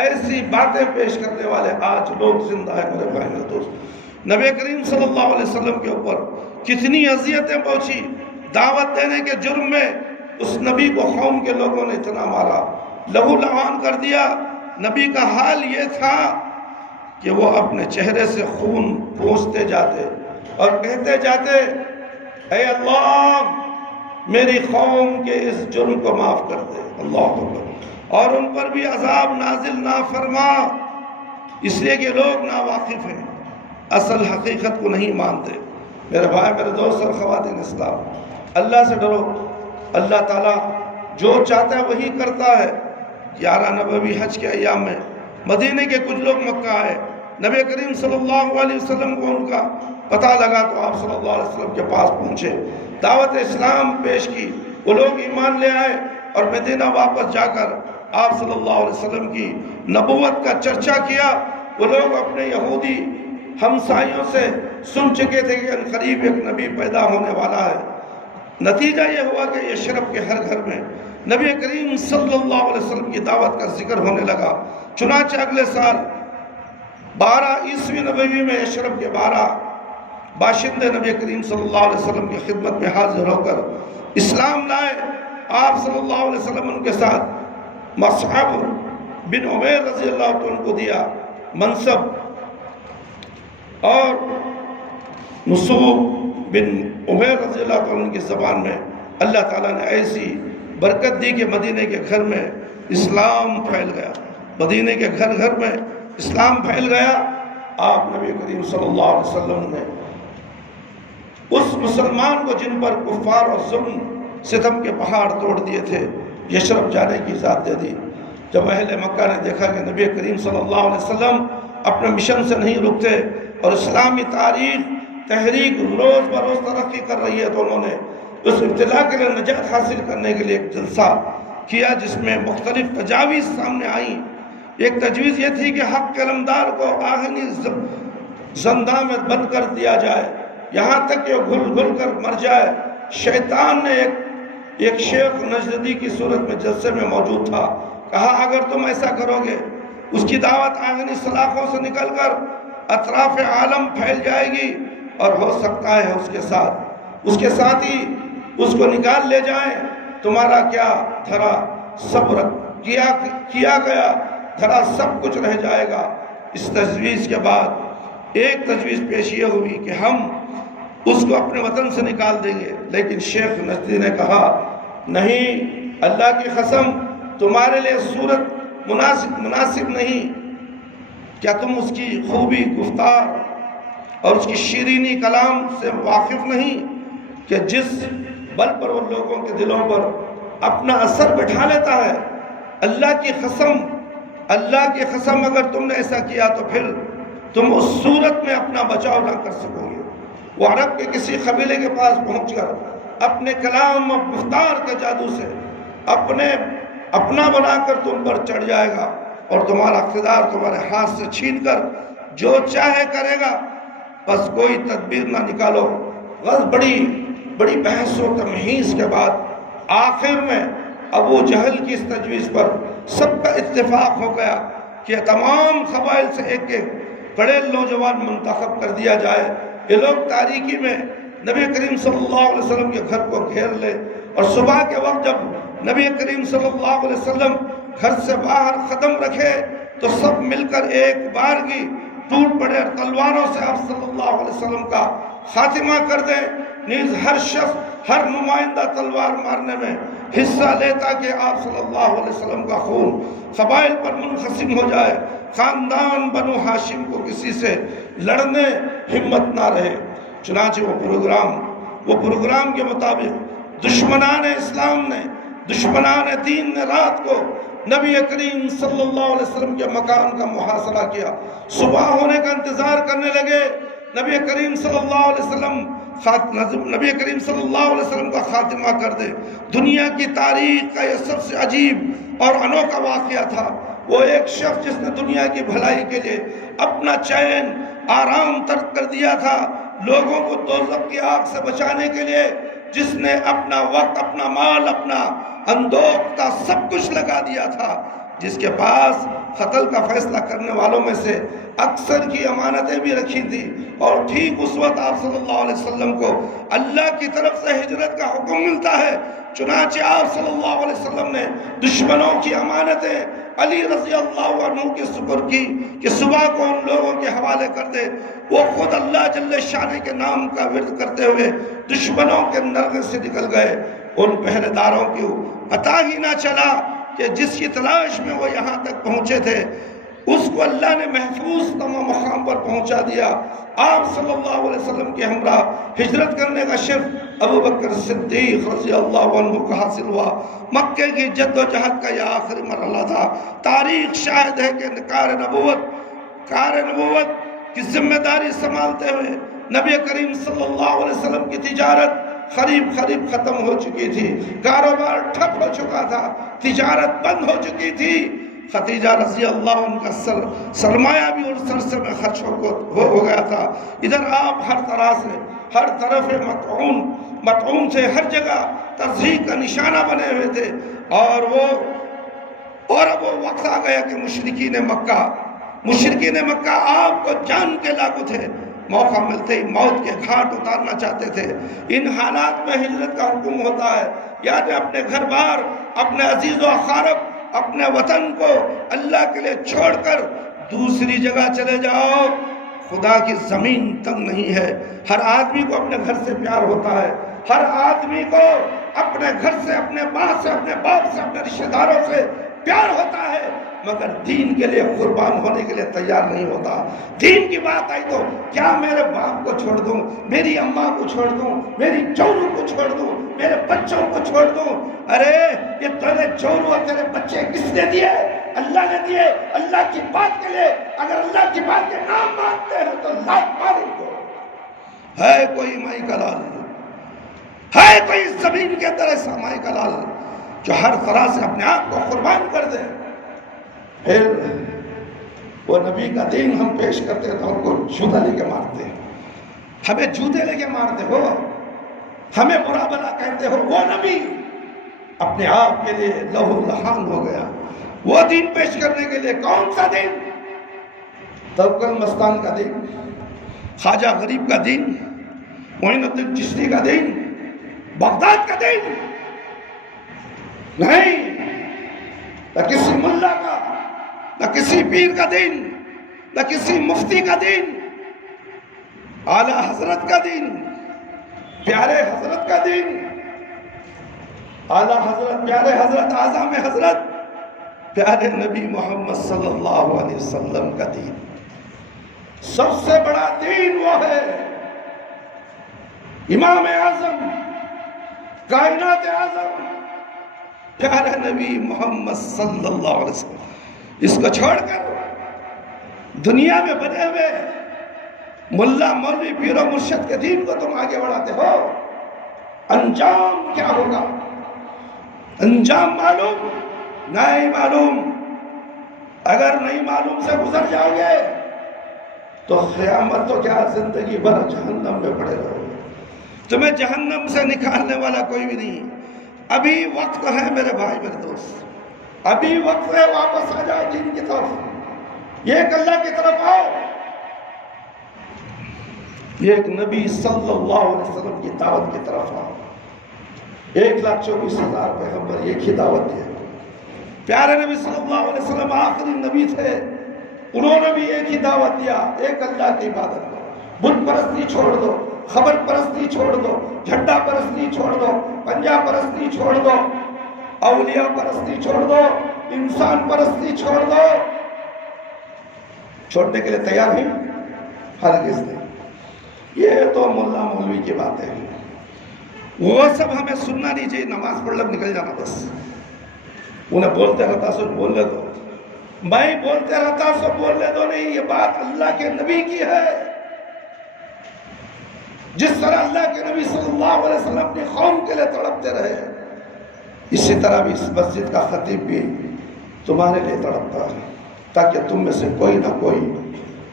ایسی باتیں پیش کرنے والے آج لوگ زندہ ہیں میرے بھائی میرے دوست۔ نبی کریم صلی اللہ علیہ وسلم کے اوپر کتنی اذیتیں پہنچی، دعوت دینے کے جرم میں اس نبی کو قوم کے لوگوں نے اتنا مارا، لہو لہان کر دیا۔ نبی کا حال یہ تھا کہ وہ اپنے چہرے سے خون پوچھتے جاتے اور کہتے جاتے، اے اللہ میری قوم کے اس جرم کو معاف کر دے، اللہ اکبر، اور ان پر بھی عذاب نازل نہ فرما، اس لیے کہ لوگ ناواقف ہیں، اصل حقیقت کو نہیں مانتے۔ میرے بھائی میرے دوست اور خواتین اسلام، اللہ سے ڈرو۔ اللہ تعالیٰ جو چاہتا ہے وہی کرتا ہے۔ 11 نبوی حج کے ایام میں مدینے کے کچھ لوگ مکہ آئے، نبی کریم صلی اللہ علیہ وسلم کو ان کا پتہ لگا تو آپ صلی اللہ علیہ وسلم کے پاس پہنچے، دعوت اسلام پیش کی، وہ لوگ ایمان لے آئے اور مدینہ واپس جا کر آپ صلی اللہ علیہ وسلم کی نبوت کا چرچا کیا۔ وہ لوگ اپنے یہودی ہمسائیوں سے سن چکے تھے کہ ان قریب ایک نبی پیدا ہونے والا ہے۔ نتیجہ یہ ہوا کہ یثرب کے ہر گھر میں نبی کریم صلی اللہ علیہ وسلم کی دعوت کا ذکر ہونے لگا۔ چنانچہ اگلے سال 12 عیسوی نبوی میں یثرب کے 12 باشندے نبی کریم صلی اللہ علیہ وسلم کی خدمت میں حاضر ہو کر اسلام لائے۔ آپ صلی اللہ علیہ وسلم ان کے ساتھ مصعب بن عمیر رضی اللہ عنہ کو دیا منصب، اور مصعب بن عمیر رضی اللہ عنہ کی زبان میں اللہ تعالیٰ نے ایسی برکت دی کہ مدینے کے گھر میں اسلام پھیل گیا، مدینے کے گھر گھر میں اسلام پھیل گیا۔ آپ نبی کریم صلی اللہ علیہ وسلم نے اس مسلمان کو جن پر کفار اور ظلم ستم کے پہاڑ توڑ دیے تھے یثرب جانے کی اجازت دے دی۔ جب اہل مکہ نے دیکھا کہ نبی کریم صلی اللہ علیہ وسلم اپنے مشن سے نہیں رکتے اور اسلامی تحریک روز بروز ترقی کر رہی ہے، تو انہوں نے اس ابتلا کے لیے نجات حاصل کرنے کے لیے ایک جلسہ کیا جس میں مختلف تجاویز سامنے آئیں۔ ایک تجویز یہ تھی کہ حق کے علمدار کو آہنی زندہ میں بند کر دیا جائے یہاں تک کہ وہ گھل گھل کر مر جائے۔ شیطان نے ایک شیخ نجدی کی صورت میں جلسے میں موجود تھا، کہا اگر تم ایسا کرو گے اس کی دعوت آہنی سلاخوں سے نکل کر اطراف عالم پھیل جائے گی، اور ہو سکتا ہے اس کے ساتھ ہی اس کو نکال لے جائیں۔ تمہارا کیا دھرا صبر کیا گیا دھرا سب کچھ رہ جائے گا۔ اس تجویز کے بعد ایک تجویز پیش یہ ہوئی کہ ہم اس کو اپنے وطن سے نکال دیں گے، لیکن شیخ نجدی نے کہا نہیں، اللہ کی قسم تمہارے لیے صورت مناسب نہیں۔ کیا تم اس کی خوبی گفتار اور اس کی شیرینی کلام سے واقف نہیں کہ جس بل پر وہ لوگوں کے دلوں پر اپنا اثر بٹھا لیتا ہے؟ اللہ کی قسم اگر تم نے ایسا کیا تو پھر تم اس صورت میں اپنا بچاؤ نہ کر سکو گے۔ وہ عرب کے کسی قبیلے کے پاس پہنچ کر اپنے کلام اور گفتار کے جادو سے اپنا بنا کر تم پر چڑھ جائے گا اور تمہارا اقتدار تمہارے ہاتھ سے چھین کر جو چاہے کرے گا۔ بس کوئی تدبیر نہ نکالو۔ بڑی بحث و تمہیز کے بعد آخر میں ابو جہل کی اس تجویز پر سب کا اتفاق ہو گیا کہ تمام قبائل سے ایک بڑے نوجوان منتخب کر دیا جائے۔ یہ لوگ تاریکی میں نبی کریم صلی اللہ علیہ وسلم کے گھر کو گھیر لے، اور صبح کے وقت جب نبی کریم صلی اللہ علیہ وسلم گھر سے باہر قدم رکھے تو سب مل کر ایک بارگی ٹوٹ پڑے اور تلواروں سے آپ صلی اللہ علیہ وسلم کا خاتمہ کر دیں۔ نیز ہر شخص ہر نمائندہ تلوار مارنے میں حصہ لیتا کہ آپ صلی اللہ علیہ وسلم کا خون قبائل پر منقسم ہو جائے، خاندان بنو ہاشم کو کسی سے لڑنے ہمت نہ رہے۔ چنانچہ وہ پروگرام کے مطابق دشمنان اسلام نے، دشمنان دین نے رات کو نبی کریم صلی اللہ علیہ وسلم کے مکان کا محاصرہ کیا، صبح ہونے کا انتظار کرنے لگے، نبی کریم صلی اللہ علیہ وسلم کا خاتمہ کر دے۔ دنیا کی تاریخ کا یہ سب سے عجیب اور انوکھا واقعہ تھا۔ وہ ایک شخص جس نے دنیا کی بھلائی کے لیے اپنا چین آرام ترک کر دیا تھا، لوگوں کو دوزخ کی آگ سے بچانے کے لیے جس نے اپنا وقت، اپنا مال، اپنا اندوختہ سب کچھ لگا دیا تھا، جس کے پاس قتل کا فیصلہ کرنے والوں میں سے اکثر کی امانتیں بھی رکھی تھی، اور ٹھیک اس وقت آپ صلی اللہ علیہ وسلم کو اللہ کی طرف سے ہجرت کا حکم ملتا ہے۔ چنانچہ آپ صلی اللہ علیہ وسلم نے دشمنوں کی امانتیں علی رضی اللہ عنہ کے سپرد کی کہ صبح کو ان لوگوں کے حوالے کر دے۔ وہ خود اللہ جل شانہ کے نام کا ورد کرتے ہوئے دشمنوں کے نرغے سے نکل گئے۔ ان پہرے داروں کو پتہ ہی نہ چلا کہ جس کی تلاش میں وہ یہاں تک پہنچے تھے اس کو اللہ نے محفوظ تمام مقام پر پہنچا دیا۔ آپ صلی اللہ علیہ وسلم کے ہمراہ ہجرت کرنے کا شرف ابو بکر صدیق رضی اللہ عنہ کو حاصل ہوا۔ مکے کی جد و جہد کا یہ آخری مرحلہ تھا۔ تاریخ شاہد ہے کہ کار نبوت کی ذمہ داری سنبھالتے ہوئے نبی کریم صلی اللہ علیہ وسلم کی تجارت قریب ختم ہو چکی تھی، کاروبار ٹھپ ہو چکا تھا، تجارت بند ہو چکی تھی۔ خدیجہ رضی اللہ عنہ کا سرمایہ بھی ان سرسے میں خرچ ہو گیا تھا۔ ادھر آپ ہر طرف مطعون سے ہر جگہ تضحیک کا نشانہ بنے ہوئے تھے، اور اب وہ وقت آ گیا کہ مشرکین مکہ آپ کو جان کے لاگو تھے، موقع ملتے ہی موت کے گھاٹ اتارنا چاہتے تھے۔ ان حالات میں ہجرت کا حکم ہوتا ہے، یعنی اپنے گھر بار، اپنے عزیز و اقارب، اپنے وطن کو اللہ کے لیے چھوڑ کر دوسری جگہ چلے جاؤ۔ خدا کی زمین تنگ نہیں ہے، ہر آدمی کو اپنے گھر سے پیار ہوتا ہے، ہر آدمی کو اپنے گھر سے، اپنے ماں سے، اپنے باپ سے، اپنے رشتہ داروں سے پیار ہوتا ہے، مگر دین کے لیے قربان ہونے کے لیے تیار نہیں ہوتا۔ دین کی بات آئی تو کیا میرے باپ کو چھوڑ دوں، میری اماں کو چھوڑ دوں، میری جورو کو چھوڑ دوں، میرے بچوں کو چھوڑ دوں؟ ارے یہ تیرے جورو اور تیرے بچے کس نے دیے؟ اللہ نے دیے، اللہ کی بات کے لیے۔ اگر اللہ کی بات کے نام مانتے ہیں تو لات ماریں گے۔ ہے کوئی مائی کا لال، ہے کوئی زمین کے اندر ایسا مائی کا لال جو ہر طرح سے اپنے آپ کو قربان کر دے؟ پھر وہ نبی کا دین ہم پیش کرتے تو ہم کو جوتا لے کے مارتے، ہمیں جوتے لے کے مارتے ہو، ہمیں برا بلا کہتے ہو۔ وہ نبی اپنے آپ کے لیے لہو لہان ہو گیا۔ وہ دین پیش کرنے کے لیے کون سا دین؟ توکل مستان کا دین، خواجہ غریب کا دین، معین الدین چشتی کا دین، بغداد کا دین نہیں، نہ کسی ملا کا، نہ کسی پیر کا دین، نہ کسی مفتی کا دین، اعلیٰ حضرت کا دین، پیارے حضرت کا دین، اعلیٰ حضرت، پیارے حضرت، اعظم حضرت، پیارے نبی محمد صلی اللہ علیہ وسلم کا دین۔ سب سے بڑا دین وہ ہے، امام اعظم، کائنات اعظم، پیارے نبی محمد صلی اللہ علیہ وسلم۔ اس کو چھوڑ کر دنیا میں بنے ہوئے ملا مولوی پیر و مرشد کے دین کو تم آگے بڑھاتے ہو، انجام کیا ہوگا؟ انجام معلوم نہیں معلوم؟ اگر نہیں معلوم سے گزر جاؤ گے تو قیامت تو کیا زندگی بھر جہنم میں پڑے رہو گے، تمہیں جہنم سے نکالنے والا کوئی بھی نہیں۔ ابھی وقت ہے میرے بھائی، میرے دوست، ابھی وقت ہے، واپس آ جاؤ دین کی طرف، یہ اللہ کی طرف آؤ۔ یہ ایک نبی صلی اللہ علیہ وسلم کی دعوت کی طرف آؤ۔ 1,24,000 پیغمبر ایک ہی دعوت دی ہے۔ پیارے نبی صلی اللہ علیہ وسلم آخری نبی تھے، انہوں نے بھی ایک ہی دعوت دیا، ایک اللہ کی عبادت کرو، بت پرستی چھوڑ دو، خبر پرستی چھوڑ دو، جھنڈا پرستی چھوڑ دو، پنجا پرستی چھوڑ دو، اولیاء پرستی چھوڑ دو، انسان پرستی چھوڑ دو۔ چھوڑنے کے لیے تیار ہیں؟ ہرگز نہیں۔ یہ تو ملا مولوی کی باتیں ہیں، وہ سب ہمیں سننا نہیں چاہیے، نماز پڑھ لب نکل جانا بس۔ انہیں بولتے رہتا سو بولنے دو، میں بولتے رہتا سو بولنے دو نہیں، یہ بات اللہ کے نبی کی ہے۔ جس طرح اللہ کے نبی صلی اللہ علیہ وسلم اپنی قوم کے لیے تڑپتے رہے، اسی طرح بھی اس مسجد کا خطیب بھی تمہارے لیے تڑپتا ہے، تاکہ تم میں سے کوئی نہ کوئی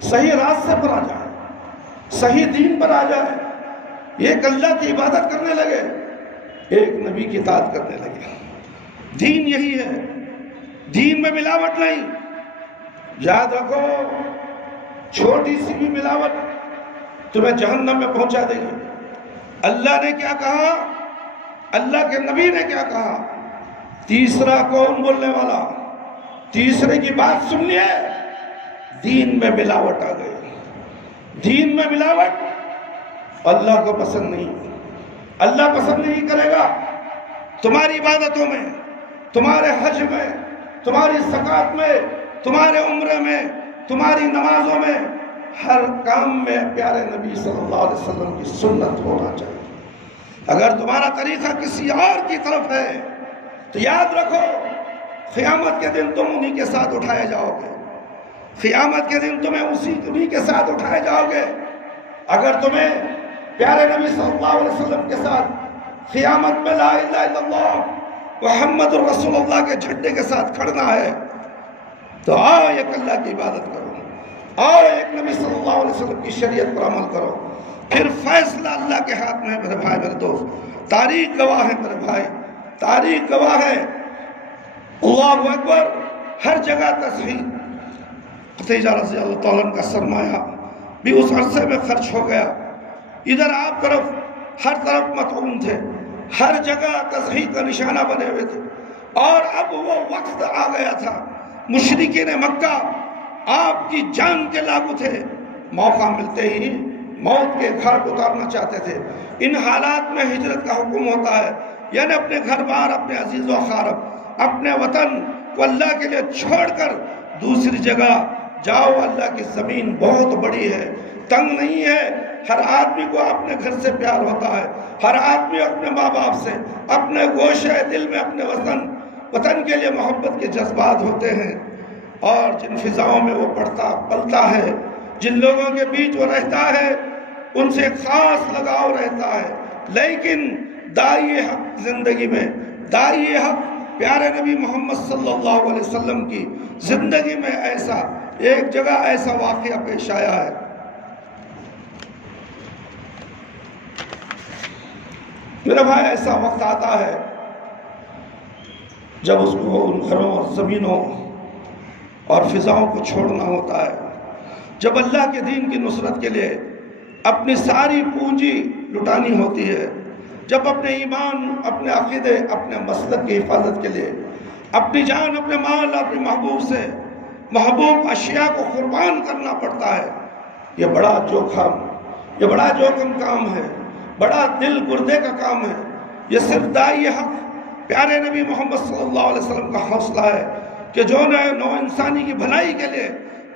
صحیح راستے پر آ جائے، صحیح دین پر آ جائے، ایک اللہ کی عبادت کرنے لگے، ایک نبی کی اطاعت کرنے لگے۔ دین یہی ہے، دین میں ملاوٹ نہیں۔ یاد رکھو، چھوٹی سی بھی ملاوٹ تمہیں جہنم میں پہنچا دے گی۔ اللہ نے کیا کہا، اللہ کے نبی نے کیا کہا؟ تیسرا کون بولنے والا؟ تیسرے کی بات سن لیے، دین میں ملاوٹ آ گئی۔ دین میں ملاوٹ اللہ کو پسند نہیں، اللہ پسند نہیں کرے گا۔ تمہاری عبادتوں میں، تمہارے حج میں، تمہاری زکوٰۃ میں، تمہارے عمرے میں، تمہاری نمازوں میں، ہر کام میں پیارے نبی صلی اللہ علیہ وسلم کی سنت ہونا چاہیے۔ اگر تمہارا طریقہ کسی اور کی طرف ہے تو یاد رکھو، قیامت کے دن تم انہی کے ساتھ اٹھائے جاؤ گے، قیامت کے دن تمہیں انہی کے ساتھ اٹھائے جاؤ گے۔ اگر تمہیں پیارے نبی صلی اللہ علیہ وسلم کے ساتھ قیامت میں لا الہ الا اللہ محمد الرسول اللہ کے جھنڈے کے ساتھ کھڑنا ہے تو آؤ ایک اللہ کی عبادت کرو، آؤ ایک نبی صلی اللہ علیہ وسلم کی شریعت پر عمل کرو، پھر فیصلہ اللہ کے ہاتھ میں ہے میرے بھائی میرے دوست۔ تاریخ گواہ ہے میرے بھائی، تاریخ گواہ ہے۔ اللہ اکبر، ہر جگہ تصحیح۔ خدیجہ رضی اللہ تعالیٰ عنہ کا سرمایہ بھی اس عرصے میں خرچ ہو گیا۔ ادھر آپ طرف ہر طرف مطعون تھے، ہر جگہ تصحیح کا نشانہ بنے ہوئے تھے، اور اب وہ وقت آ گیا تھا۔ مشرکین مکہ آپ کی جان کے لاگو تھے، موقع ملتے ہی موت کے گھاٹ اتارنا چاہتے تھے۔ ان حالات میں ہجرت کا حکم ہوتا ہے، یعنی اپنے گھر بار، اپنے عزیز و اقارب، اپنے وطن کو اللہ کے لیے چھوڑ کر دوسری جگہ جاؤ۔ اللہ کی زمین بہت بڑی ہے، تنگ نہیں ہے۔ ہر آدمی کو اپنے گھر سے پیار ہوتا ہے، ہر آدمی اپنے ماں باپ سے، اپنے گوشے دل میں اپنے وطن کے لیے محبت کے جذبات ہوتے ہیں، اور جن فضاؤں میں وہ پلتا ہے، جن لوگوں کے بیچ وہ رہتا ہے، ان سے خاص لگاؤ رہتا ہے۔ لیکن داعی حق زندگی میں، داعی حق پیارے نبی محمد صلی اللہ علیہ وسلم کی زندگی میں ایسا ایک جگہ ایسا واقعہ پیش آیا ہے۔ میرے بھائی، ایسا وقت آتا ہے جب اس کو ان گھروں اور زمینوں اور فضاؤں کو چھوڑنا ہوتا ہے، جب اللہ کے دین کی نصرت کے لیے اپنی ساری پونجی لٹانی ہوتی ہے، جب اپنے ایمان، اپنے عقیدے، اپنے مسلک کی حفاظت کے لیے اپنی جان، اپنے مال، اپنے محبوب سے محبوب اشیاء کو قربان کرنا پڑتا ہے۔ یہ بڑا جوخم کام ہے، بڑا دل گردے کا کام ہے۔ یہ صرف داعی حق پیارے نبی محمد صلی اللہ علیہ وسلم کا حوصلہ ہے کہ جو نو انسانی کی بھلائی کے لیے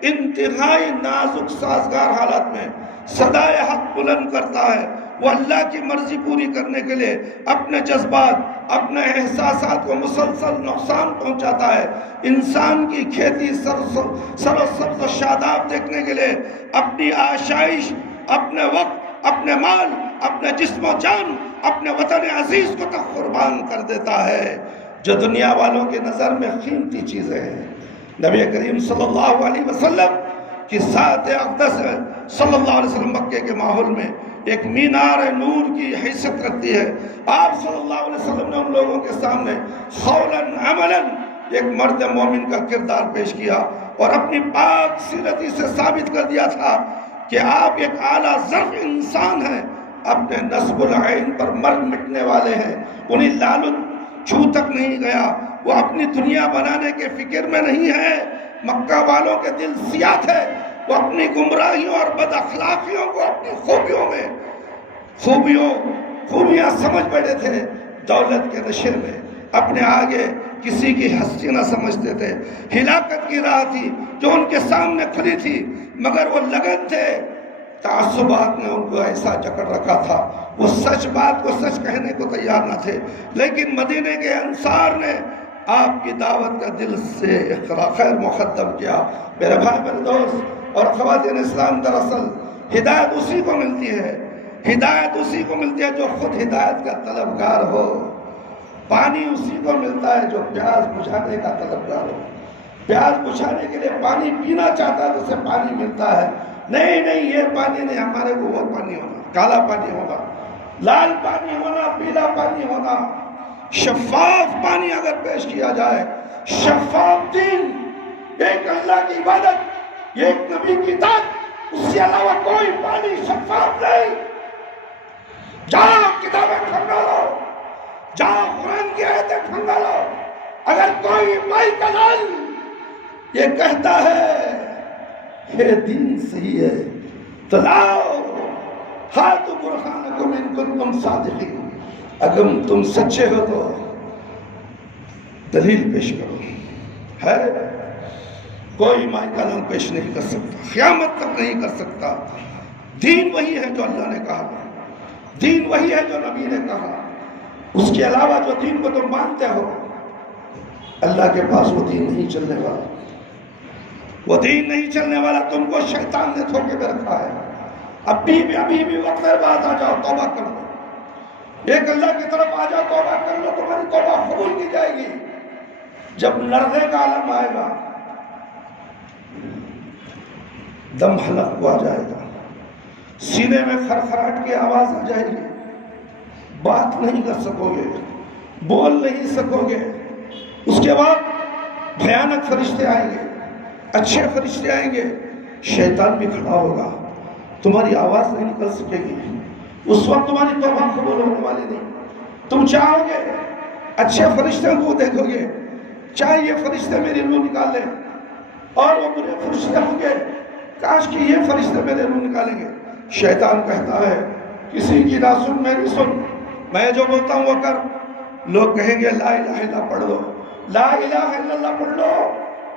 انتہائی نازک سازگار حالات میں صدائے حق بلند کرتا ہے۔ وہ اللہ کی مرضی پوری کرنے کے لیے اپنے جذبات، اپنے احساسات کو مسلسل نقصان پہنچاتا ہے۔ انسان کی کھیتی سر و سبز و شاداب دیکھنے کے لیے اپنی آشائش، اپنے وقت، اپنے مال، اپنے جسم و جان، اپنے وطن عزیز کو تک قربان کر دیتا ہے، جو دنیا والوں کی نظر میں قیمتی چیزیں ہیں۔ نبی کریم صلی اللہ علیہ وسلم کی ذات اقدس صلی اللہ علیہ وسلم مکے کے ماحول میں ایک مینار نور کی حیثیت رکھتی ہے۔ آپ صلی اللہ علیہ وسلم نے ان لوگوں کے سامنے قولاً عملاً ایک مرد مومن کا کردار پیش کیا، اور اپنی پاک سیرتی سے ثابت کر دیا تھا کہ آپ ایک اعلیٰ ظرف انسان ہیں، اپنے نصب العین پر مر مٹنے والے ہیں۔ انہیں لالچ چھو تک نہیں گیا، وہ اپنی دنیا بنانے کے فکر میں نہیں ہے۔ مکہ والوں کے دل سیاہ تھے، وہ اپنی گمراہیوں اور بد اخلاقیوں کو اپنی خوبیاں سمجھ بیٹھے تھے۔ دولت کے نشے میں اپنے آگے کسی کی ہستی نہ سمجھتے تھے۔ ہلاکت کی راہ تھی جو ان کے سامنے کھلی تھی، مگر وہ لگن تھے۔ تعصبات نے ان کو ایسا جکڑ رکھا تھا، وہ سچ بات کو سچ کہنے کو تیار نہ تھے۔ لیکن مدینے کے انصار نے آپ کی دعوت کا دل سے خیر مقدم کیا۔ میرے بھائی میرے دوست اور خواتین اسلام، دراصل ہدایت اسی کو ملتی ہے، ہدایت اسی کو ملتی ہے جو خود ہدایت کا طلبگار ہو۔ پانی اسی کو ملتا ہے جو پیاس بجھانے کا طلبگار ہو۔ پیاس بجھانے کے لیے پانی پینا چاہتا ہے تو اسے پانی ملتا ہے۔ نہیں نہیں، یہ پانی نہیں، ہمارے کو وہ پانی ہونا، کالا پانی ہوگا، لال پانی ہونا، پیلا پانی ہونا، شفاف پانی اگر پیش کیا جائے، شفاف دین، ایک اللہ کی عبادت، ایک نبی کی اطاعت، اس کے علاوہ کوئی پانی شفاف نہیں۔ جاؤ کتابیں کھنگالو، جاؤ قرآن کی آیتیں کھنگالو، اگر کوئی مائی کا لال یہ کہتا ہے یہ دین صحیح ہے تو لاؤ، ہاتھ برہانکم ان کنتم صادقین، اگر تم سچے ہو تو دلیل پیش کرو۔ ہے کوئی مائی کا لال پیش نہیں کر سکتا، قیامت تک نہیں کر سکتا۔ دین وہی ہے جو اللہ نے کہا، دین وہی ہے جو نبی نے کہا۔ اس کے علاوہ جو دین کو تم مانتے ہو، اللہ کے پاس وہ دین نہیں چلنے والا، وہ دین نہیں چلنے والا۔ تم کو شیطان نے دھوکے میں رکھا ہے۔ ابھی بھی وقت بعد آ جاؤ، توبہ کر لو، ایک اللہ کی طرف آ جاؤ، توبہ کر لو، تمہاری توبہ قبول کی جائے گی۔ جب لرزے کا عالم آئے گا، دم حلق ہوا جائے گا، سینے میں خرخراہٹ کی آواز آ جائے گی، بات نہیں کر سکو گے، بول نہیں سکو گے۔ اس کے بعد بھیانک فرشتے آئیں گے، اچھے فرشتے آئیں گے، شیطان بھی کھڑا ہوگا، تمہاری آواز نہیں نکل سکے گی۔ اس وقت تمہاری توبہ قبول ہونے والی نہیں۔ تم چاہو گے اچھے فرشتے کو دیکھو گے، چاہے یہ فرشتے میری روح نکال لیں، اور وہ برے فرشتے ہوں گے، کاش کہ یہ فرشتے میرے روح نکالیں گے۔ شیطان کہتا ہے کسی کی نہ سن میری سن، میں جو بولتا ہوں وہ کر۔ لوگ کہیں گے لا الہ الا اللہ پڑھ لو، لا الہ الا اللہ پڑھ لو،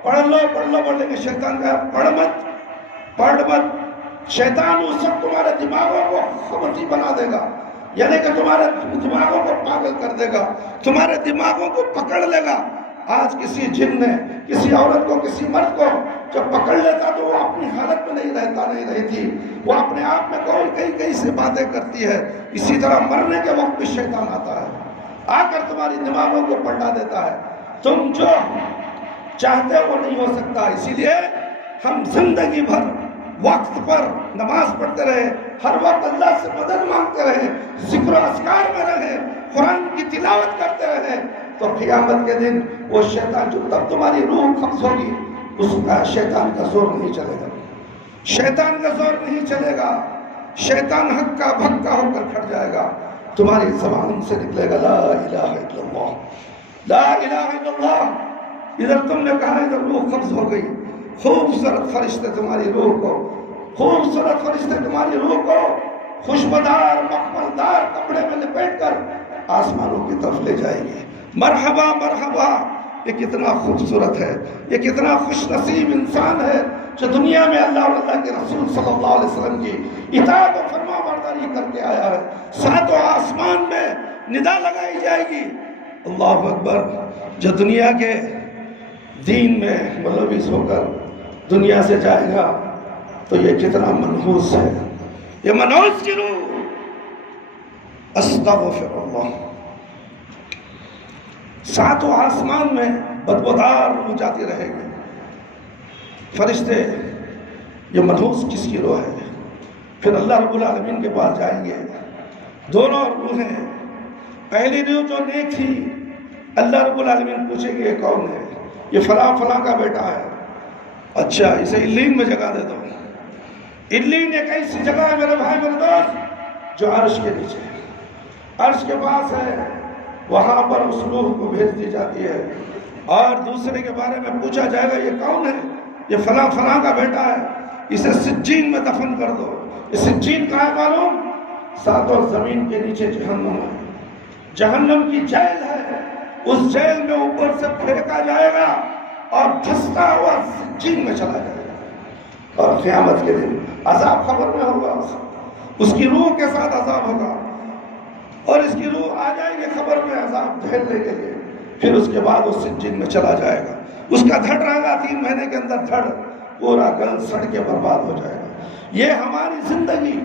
پڑھ لو، پڑھ لیں گے۔ شیطان کہا پڑھ مت۔ شیطان اس وقت تمہارے دماغوں کو خبتی بنا دے گا، یعنی کہ تمہارے دماغوں کو پاگل کر دے گا، تمہارے دماغوں کو پکڑ لے گا۔ آج کسی جن نے کسی عورت کو، کسی مرد کو جب پکڑ لیتا تو وہ اپنی حالت میں نہیں رہتی، وہ اپنے آپ میں کئی سے باتیں کرتی ہے۔ اسی طرح مرنے کے وقت بھی شیطان آتا ہے، آ کر تمہاری دماغوں کو پلٹا دیتا ہے۔ تم جو چاہتے ہو وہ نہیں ہو سکتا۔ اسی لیے ہم زندگی بھر وقت پر نماز پڑھتے رہے، ہر وقت اللہ سے مدد مانگتے رہے، ذکر و اذکار میں رہے، قرآن کی تلاوت کرتے رہے، تو قیامت کے دن وہ شیطان جو تب تمہاری روح قبض ہوگی، اس کا شیطان کا زور نہیں چلے گا، شیطان کا زور نہیں چلے گا۔ شیطان حق کا بھکا ہو کر کھڑ جائے گا، تمہاری زبان سے نکلے گا لا الہ الا اللہ، لا الہ الا اللہ۔ ادھر تم نے کہا، ادھر روح قبض ہو گئی۔ خوبصورت فرشتے تمہاری روح کو، خوبصورت فرشتے تمہاری روح کو خوشبودار مخملدار کپڑے میں لپیٹ کر آسمانوں کی طرف لے جائیں گے۔ مرحبا مرحبا، یہ کتنا خوبصورت ہے، یہ کتنا خوش نصیب انسان ہے جو دنیا میں اللہ اور اللہ کے رسول صلی اللہ علیہ وسلم کی اطاعت و فرما برداری کر کے آیا ہے۔ ساتوں آسمان میں ندا لگائی جائے گی، اللہ اکبر۔ جو دنیا کے دین میں ملوث ہو کر دنیا سے جائے گا تو یہ کتنا منحوس ہے، یہ منحوس کی روح۔ استغفر اللہ۔ ساتوں آسمان میں بدبودار روح جاتی رہے گی۔ فرشتے یہ منحوس کس کی روح ہے؟ پھر اللہ رب العالمین کے پاس جائیں گے، دونوں روحیں، پہلی روح جو نیک تھی، اللہ رب العالمین پوچھیں گے یہ کون ہے؟ یہ فلاں فلاں کا بیٹا ہے۔ اچھا، اسے علین میں جگہ دے دو۔ علین ایک ایسی جگہ ہے میرے بھائی میرے دوست جو عرش کے نیچے ہے، عرش کے پاس ہے، وہاں پر اس روح کو بھیج دی جاتی ہے، اور دوسرے کے بارے میں پوچھا جائے گا یہ کون ہے؟ یہ فلاں فلاں کا بیٹا ہے، اسے سجین میں دفن کر دو۔ یہ سجین کہاں ہے معلوم؟ ساتوں زمین کے نیچے جہنم ہے، جہنم کی جیل ہے۔ اس جیل میں اوپر سے پھینکا جائے گا اور دھستا ہوا سجین میں چلا جائے گا، اور قیامت کے دن عذاب خبر میں ہوگا، اس کی روح کے ساتھ عذاب ہوگا، اور اس کی روح آ جائے گی خبر میں عذاب جھیلنے کے لیے۔ پھر اس کے بعد وہ سجین میں چلا جائے گا، اس کا دھڑ رہے گا 3 مہینے کے اندر دھڑ پورا گل سڑ کے برباد ہو جائے گا۔ یہ ہماری زندگی،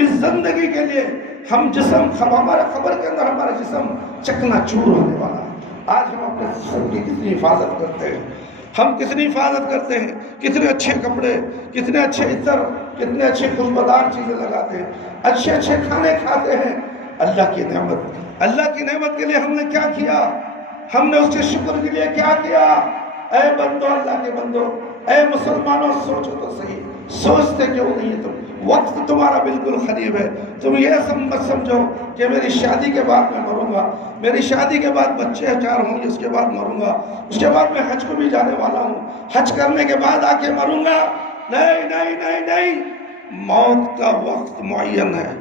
اس زندگی کے لیے ہم جسم، ہمارے قبر کے اندر ہمارا جسم چکنا چور ہونے والا ہے۔ آج ہم اپنے جسم کی کتنی حفاظت کرتے ہیں، ہم کتنی حفاظت کرتے ہیں، کتنے اچھے کپڑے، کتنے اچھے عطر، کتنے اچھے خوشبودار چیزیں لگاتے ہیں، اچھے اچھے کھانے کھاتے ہیں۔ اللہ کی نعمت کے لیے ہم نے کیا کیا؟ ہم نے اس کے شکر کے لیے کیا کیا؟ اے بندو، اللہ کے بندو، اے مسلمانوں، سوچو تو صحیح، سوچتے کیوں نہیں ہے تم؟ وقت تمہارا بالکل قریب ہے۔ تم یہ مت سمجھو کہ میری شادی کے بعد میں مروں گا، میری شادی کے بعد بچے 4 ہوں گے، اس کے بعد مروں گا، اس کے بعد میں حج کو بھی جانے والا ہوں، حج کرنے کے بعد آ کے مروں گا۔ نہیں نہیں نہیں نہیں، موت کا وقت معین ہے۔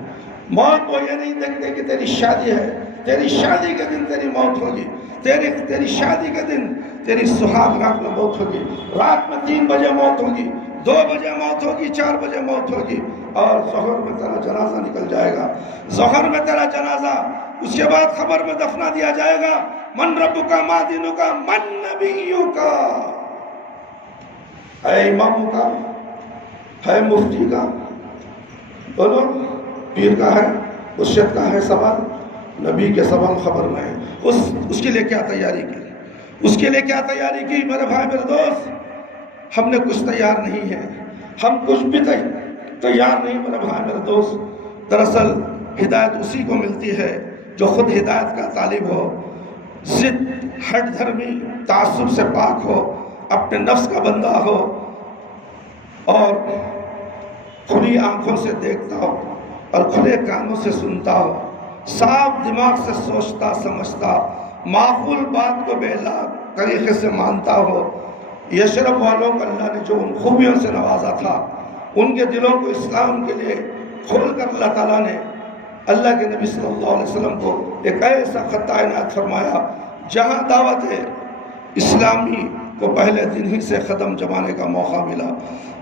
موت وہ یہ نہیں دیکھتے کہ تیری شادی ہے، تیری شادی کے دن تیری موت ہوگی، تیری شادی کے دن تیری سہاگ رات میں موت ہوگی، رات میں 3 بجے موت ہوگی، 2 بجے موت ہوگی، 4 بجے موت ہوگی، اور ظہر میں تیرا جنازہ نکل جائے گا۔ ظہر میں تیرا جنازہ، اس کے بعد قبر میں دفنا دیا جائے گا۔ من ربک ما دینک من نبیک، ہے اماموں کا، ہے مفتی کا، بولو پیر کا ہے، مرشد کا ہے سوال، نبی کے سوال خبر میں ہے۔ اس کے لیے کیا تیاری کی؟ اس کے لیے کیا تیاری کی؟ میرے بھائی، میرے دوست، ہم نے کچھ تیار نہیں ہے، ہم کچھ بھی تیار نہیں میرے بھائی، میرے دوست۔ دراصل ہدایت اسی کو ملتی ہے جو خود ہدایت کا طالب ہو، ضد، ہٹ دھرمی، تعصب سے پاک ہو، اپنے نفس کا بندہ ہو، اور کھلی آنکھوں سے دیکھتا ہو اور کھلے کانوں سے سنتا ہو، صاف دماغ سے سوچتا سمجھتا، معقول بات کو بے لاگ طریقے سے مانتا ہو۔ یشرب والوں کو اللہ نے جو ان خوبیوں سے نوازا تھا، ان کے دلوں کو اسلام کے لیے کھول کر اللہ تعالیٰ نے اللہ کے نبی صلی اللہ علیہ وسلم کو ایک ایسا خط عنایت فرمایا جہاں دعوت اسلامی کو پہلے دن ہی سے قدم جمانے کا موقع ملا۔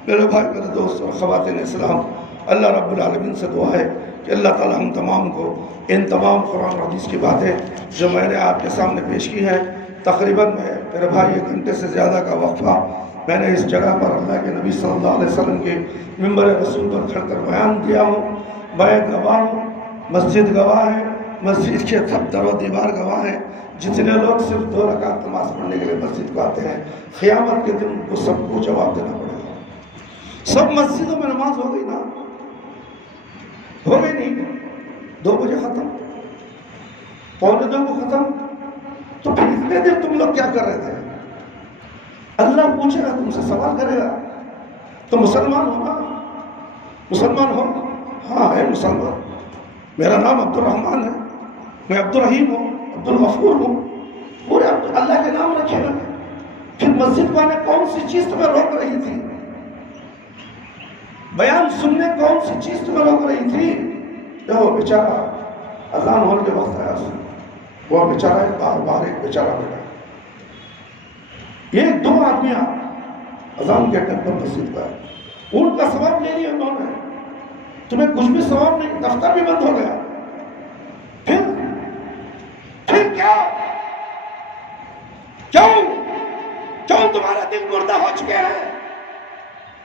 میرے بھائی، میرے دوست اور خواتین اسلام، اللہ رب العالمین سے دعا ہے کہ اللہ تعالیٰ ہم تمام کو ان تمام قرآن و حدیث کی باتیں جو میں نے آپ کے سامنے پیش کی ہیں، تقریباً میرے بھائی 1 گھنٹے سے زیادہ کا وقفہ میں نے اس جگہ پر اللہ کے نبی صلی اللہ علیہ وسلم کے منبر رسول پر کھڑ کر بیان دیا ہوں۔ میں گواہ ہوں، مسجد گواہ ہے، مسجد کے سب در و دیوار گواہ ہیں۔ جتنے لوگ صرف 2 رکعت نماز پڑھنے کے لیے مسجد کو آتے ہیں، قیامت کے دن کو سب کو جواب دینا پڑے گا۔ سب مسجدوں میں نماز ہو گئی نا؟ ہو گئی نہیں؟ 2 بجے ختم، 1:45 کو ختم، تو پھر اتنے دیر تم لوگ کیا کر رہے تھے؟ اللہ پوچھے گا، تم سے سوال کرے گا۔ تو مسلمان ہو نا؟ مسلمان ہو؟ ہاں ہے مسلمان، میرا نام عبد الرحمن ہے، میں عبد الرحیم ہوں، عبد الغفور ہوں، پورے اللہ کے نام رکھے گا۔ پھر مسجد کو آنے کون سی چیز تمہیں روک رہی تھی؟ بیان سننے کون سی چیز تمہیں روک رہی تھی؟ وہ بیچارہ اذان ہونے کے وقت آیا، وہ بیچارہ باہر ایک بیچارہ بیٹھا، یہ 2 آدمیاں اذان کے ٹائم پر مسجد کا ہے، ان کا ثواب لے لیا انہوں نے، تمہیں کچھ بھی ثواب نہیں، دفتر بھی بند ہو گیا۔ پھر کیا؟ کیوں تمہارا دل مردہ ہو چکے ہیں؟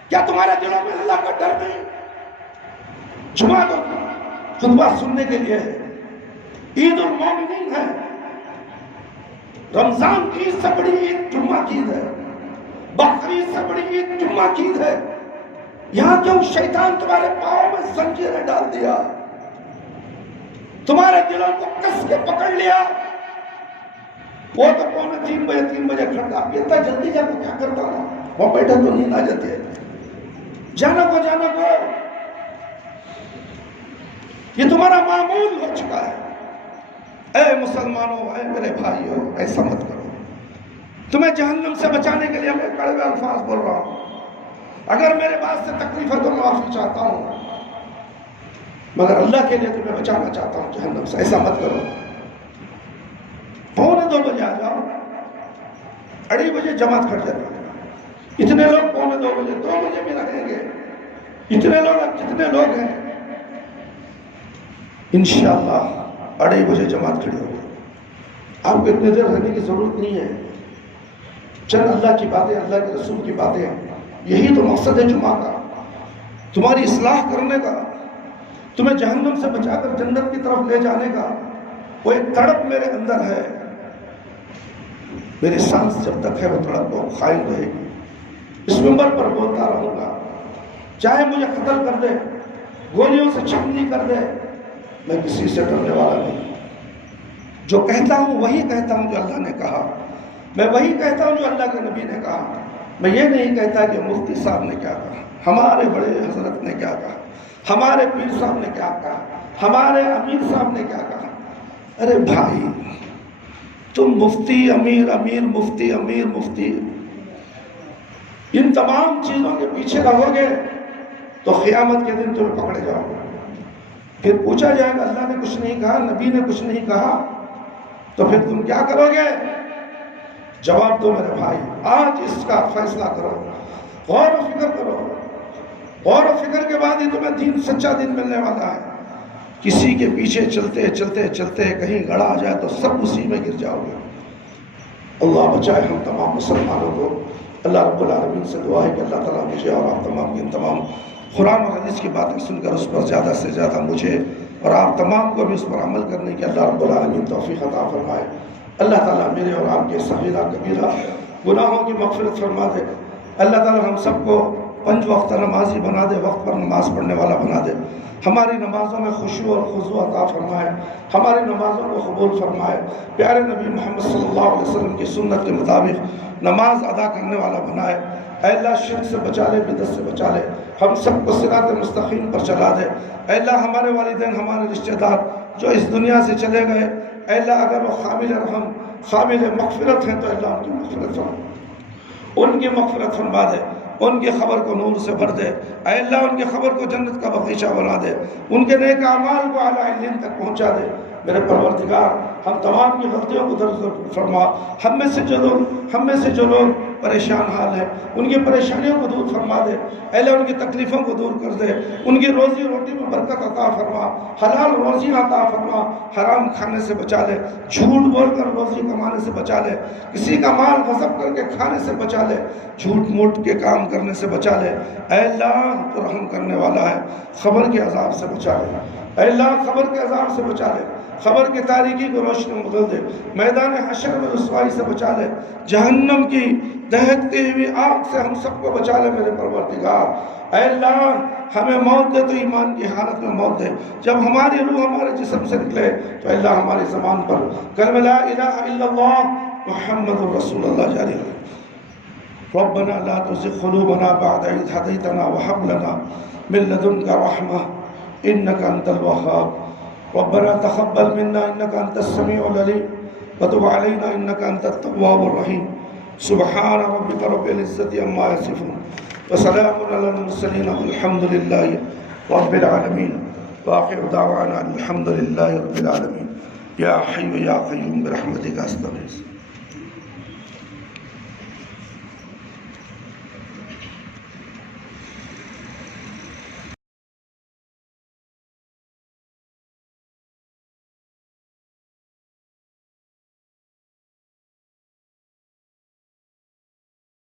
کیا تمہارے دلوں میں اللہ کا ڈر نہیں؟ جمعہ تو خطبہ سننے کے لیے ہے، عید المومنین ہے، رمضان کی عید سے بڑی عید جمعہ کی عید ہے، بقرعید سے بڑی عید جمعہ کی عید ہے۔ یہاں کیوں شیطان تمہارے پاؤں میں زنجیریں ڈال دیا، تمہارے دلوں کو کس کے پکڑ لیا؟ وہ تو 2:45 3 بجے کھڑتا، اتنا جلدی جا کے کیا کرتا ہوں؟ وہ بیٹھا تو نیند آ جاتی ہے، جانا کو یہ تمہارا معمول ہو چکا ہے۔ اے مسلمانوں، اے میرے بھائیوں، ایسا مت کرو۔ تمہیں جہنم سے بچانے کے لیے میں کڑوے الفاظ بول رہا ہوں، اگر میرے بات سے تکلیف ہے تو معافی چاہتا ہوں، مگر اللہ کے لیے تمہیں بچانا چاہتا ہوں جہنم سے۔ ایسا مت کرو۔ 2:45 بجے آ جاؤ، 2:30 بجے جماعت کھڑ جاتا ہے، اتنے لوگ 2:45 بجے 2 بجے بھی رہیں گے، اتنے لوگ جتنے لوگ ہیں انشاءاللہ 2:30 بجے جماعت کھڑی ہوگی۔ آپ کو اتنے دیر رہنے کی ضرورت نہیں ہے. چند اللہ کی باتیں، اللہ کے رسول کی باتیں ہیں. یہی تو مقصد ہے جمعہ کا، تمہاری اصلاح کرنے کا، تمہیں جہنم سے بچا کر جنت کی طرف لے جانے کا. وہ ایک تڑپ میرے اندر ہے، میری سانس جب تک ہے وہ تڑپ وہ قائم رہے گی. اس منبر پر بولتا رہوں گا، چاہے مجھے قتل کر دے، گولیوں سے چھپنی کر دے، میں کسی سے ڈرنے والا نہیں. جو کہتا ہوں وہی کہتا ہوں جو اللہ نے کہا، میں وہی کہتا ہوں جو اللہ کے نبی نے کہا. میں یہ نہیں کہتا کہ مفتی صاحب نے کیا کہا، ہمارے بڑے حضرت نے کیا کہا، ہمارے پیر صاحب نے کیا کہا، ہمارے امیر صاحب نے کیا کہا. ارے بھائی، تم مفتی امیر، امیر مفتی، امیر مفتی، ان تمام چیزوں کے پیچھے رہو گے تو قیامت کے دن تمہیں پکڑے جاؤ گے. پھر پوچھا جائے گا اللہ نے کچھ نہیں کہا، نبی نے کچھ نہیں کہا، تو پھر تم کیا کرو گے؟ جواب دو میرے بھائی، آج اس کا فیصلہ کرو، غور و فکر کرو. غور و فکر کے بعد ہی تمہیں دین، سچا دین ملنے والا ہے. کسی کے پیچھے چلتے چلتے چلتے کہیں گڑا آ جائے تو سب اسی میں گر جاؤ گے. اللہ بچائے ہم تمام مسلمانوں کو. اللہ رب العالمین سے دعا ہے کہ اللہ تعالیٰ مجھے اور آپ تمام کی تمام قرآن اور حدیث کی باتیں سن کر اس پر زیادہ سے زیادہ مجھے اور آپ تمام کو بھی اس پر عمل کرنے کی اللہ رب العالمین توفیق عطا فرمائے. اللہ تعالیٰ میرے اور آپ کے صغیرہ کبیرہ گناہوں کی مغفرت فرما دے. اللہ تعالیٰ ہم سب کو 5 وقت نمازی بنا دے، وقت پر نماز پڑھنے والا بنا دے. ہماری نمازوں میں خشوع اور خضوع عطا فرمائے، ہماری نمازوں کو قبول فرمائے. پیارے نبی محمد صلی اللہ علیہ وسلم کی سنت کے مطابق نماز ادا کرنے والا بنائے. اے اللہ شرک سے بچا لے، بدعت سے بچا لے، ہم سب کو صراط مستقیم پر چلا دے. اے اللہ ہمارے والدین، ہمارے رشتہ دار جو اس دنیا سے چلے گئے، اے اللہ اگر وہ قابل رحم، قابل مغفرت ہیں تو اللہ ان کی مغفرت فرما، ان کی مغفرت فرما دے، ان کی خبر کو نور سے بھر دے. اے اللہ ان کی خبر کو جنت کا بغیچہ بنا دے، ان کے نیک اعمال کو اعلیٰ علین تک پہنچا دے. میرے پروردگار ہم تمام کی غلطیوں کو درگزر فرما. ہم میں سے جو لوگ پریشان حال ہیں ان کی پریشانیوں کو دور فرما دے. اے اللہ ان کی تکلیفوں کو دور کر دے، ان کی روزی روٹی میں برکت عطا فرما، حلال روزی عطا فرما، حرام کھانے سے بچا لے، جھوٹ بول کر روزی کمانے سے بچا لے، کسی کا مال غصب کر کے کھانے سے بچا لے، جھوٹ موٹ کے کام کرنے سے بچا لے. اے اللہ تو رحم کرنے والا ہے، خبر کے عذاب سے بچا لے. اے اللہ خبر کے عذاب سے بچا لے، خبر کی تاریکی کو روشنی میں بدل دے، میدان حشر میں رسوائی سے بچا لے، جہنم کی دہکتی ہوئی آگ سے ہم سب کو بچا لے میرے پروردگار. اے اللہ ہمیں موت دے تو ایمان کی حالت میں موت دے. جب ہماری روح ہمارے جسم سے نکلے تو اللہ ہماری زبان پر کلمہ لا الہ الا اللہ محمد الرسول اللہ جاری رہے. ربنا لا تزغ قلوبنا بعد إذ هديتنا وهب لنا من لدنك رحمة إنك أنت الوهاب. ربنا تقبل منا إنك أنت السميع العليم وتب علينا إنك أنت التواب الرحيم. سبحان ربك رب العزة عما يصفون وسلام على المرسلين والحمد لله رب العالمين. وآخر دعوانا الحمد لله رب العالمين. يا حي يا قيوم برحمتك أستغيث.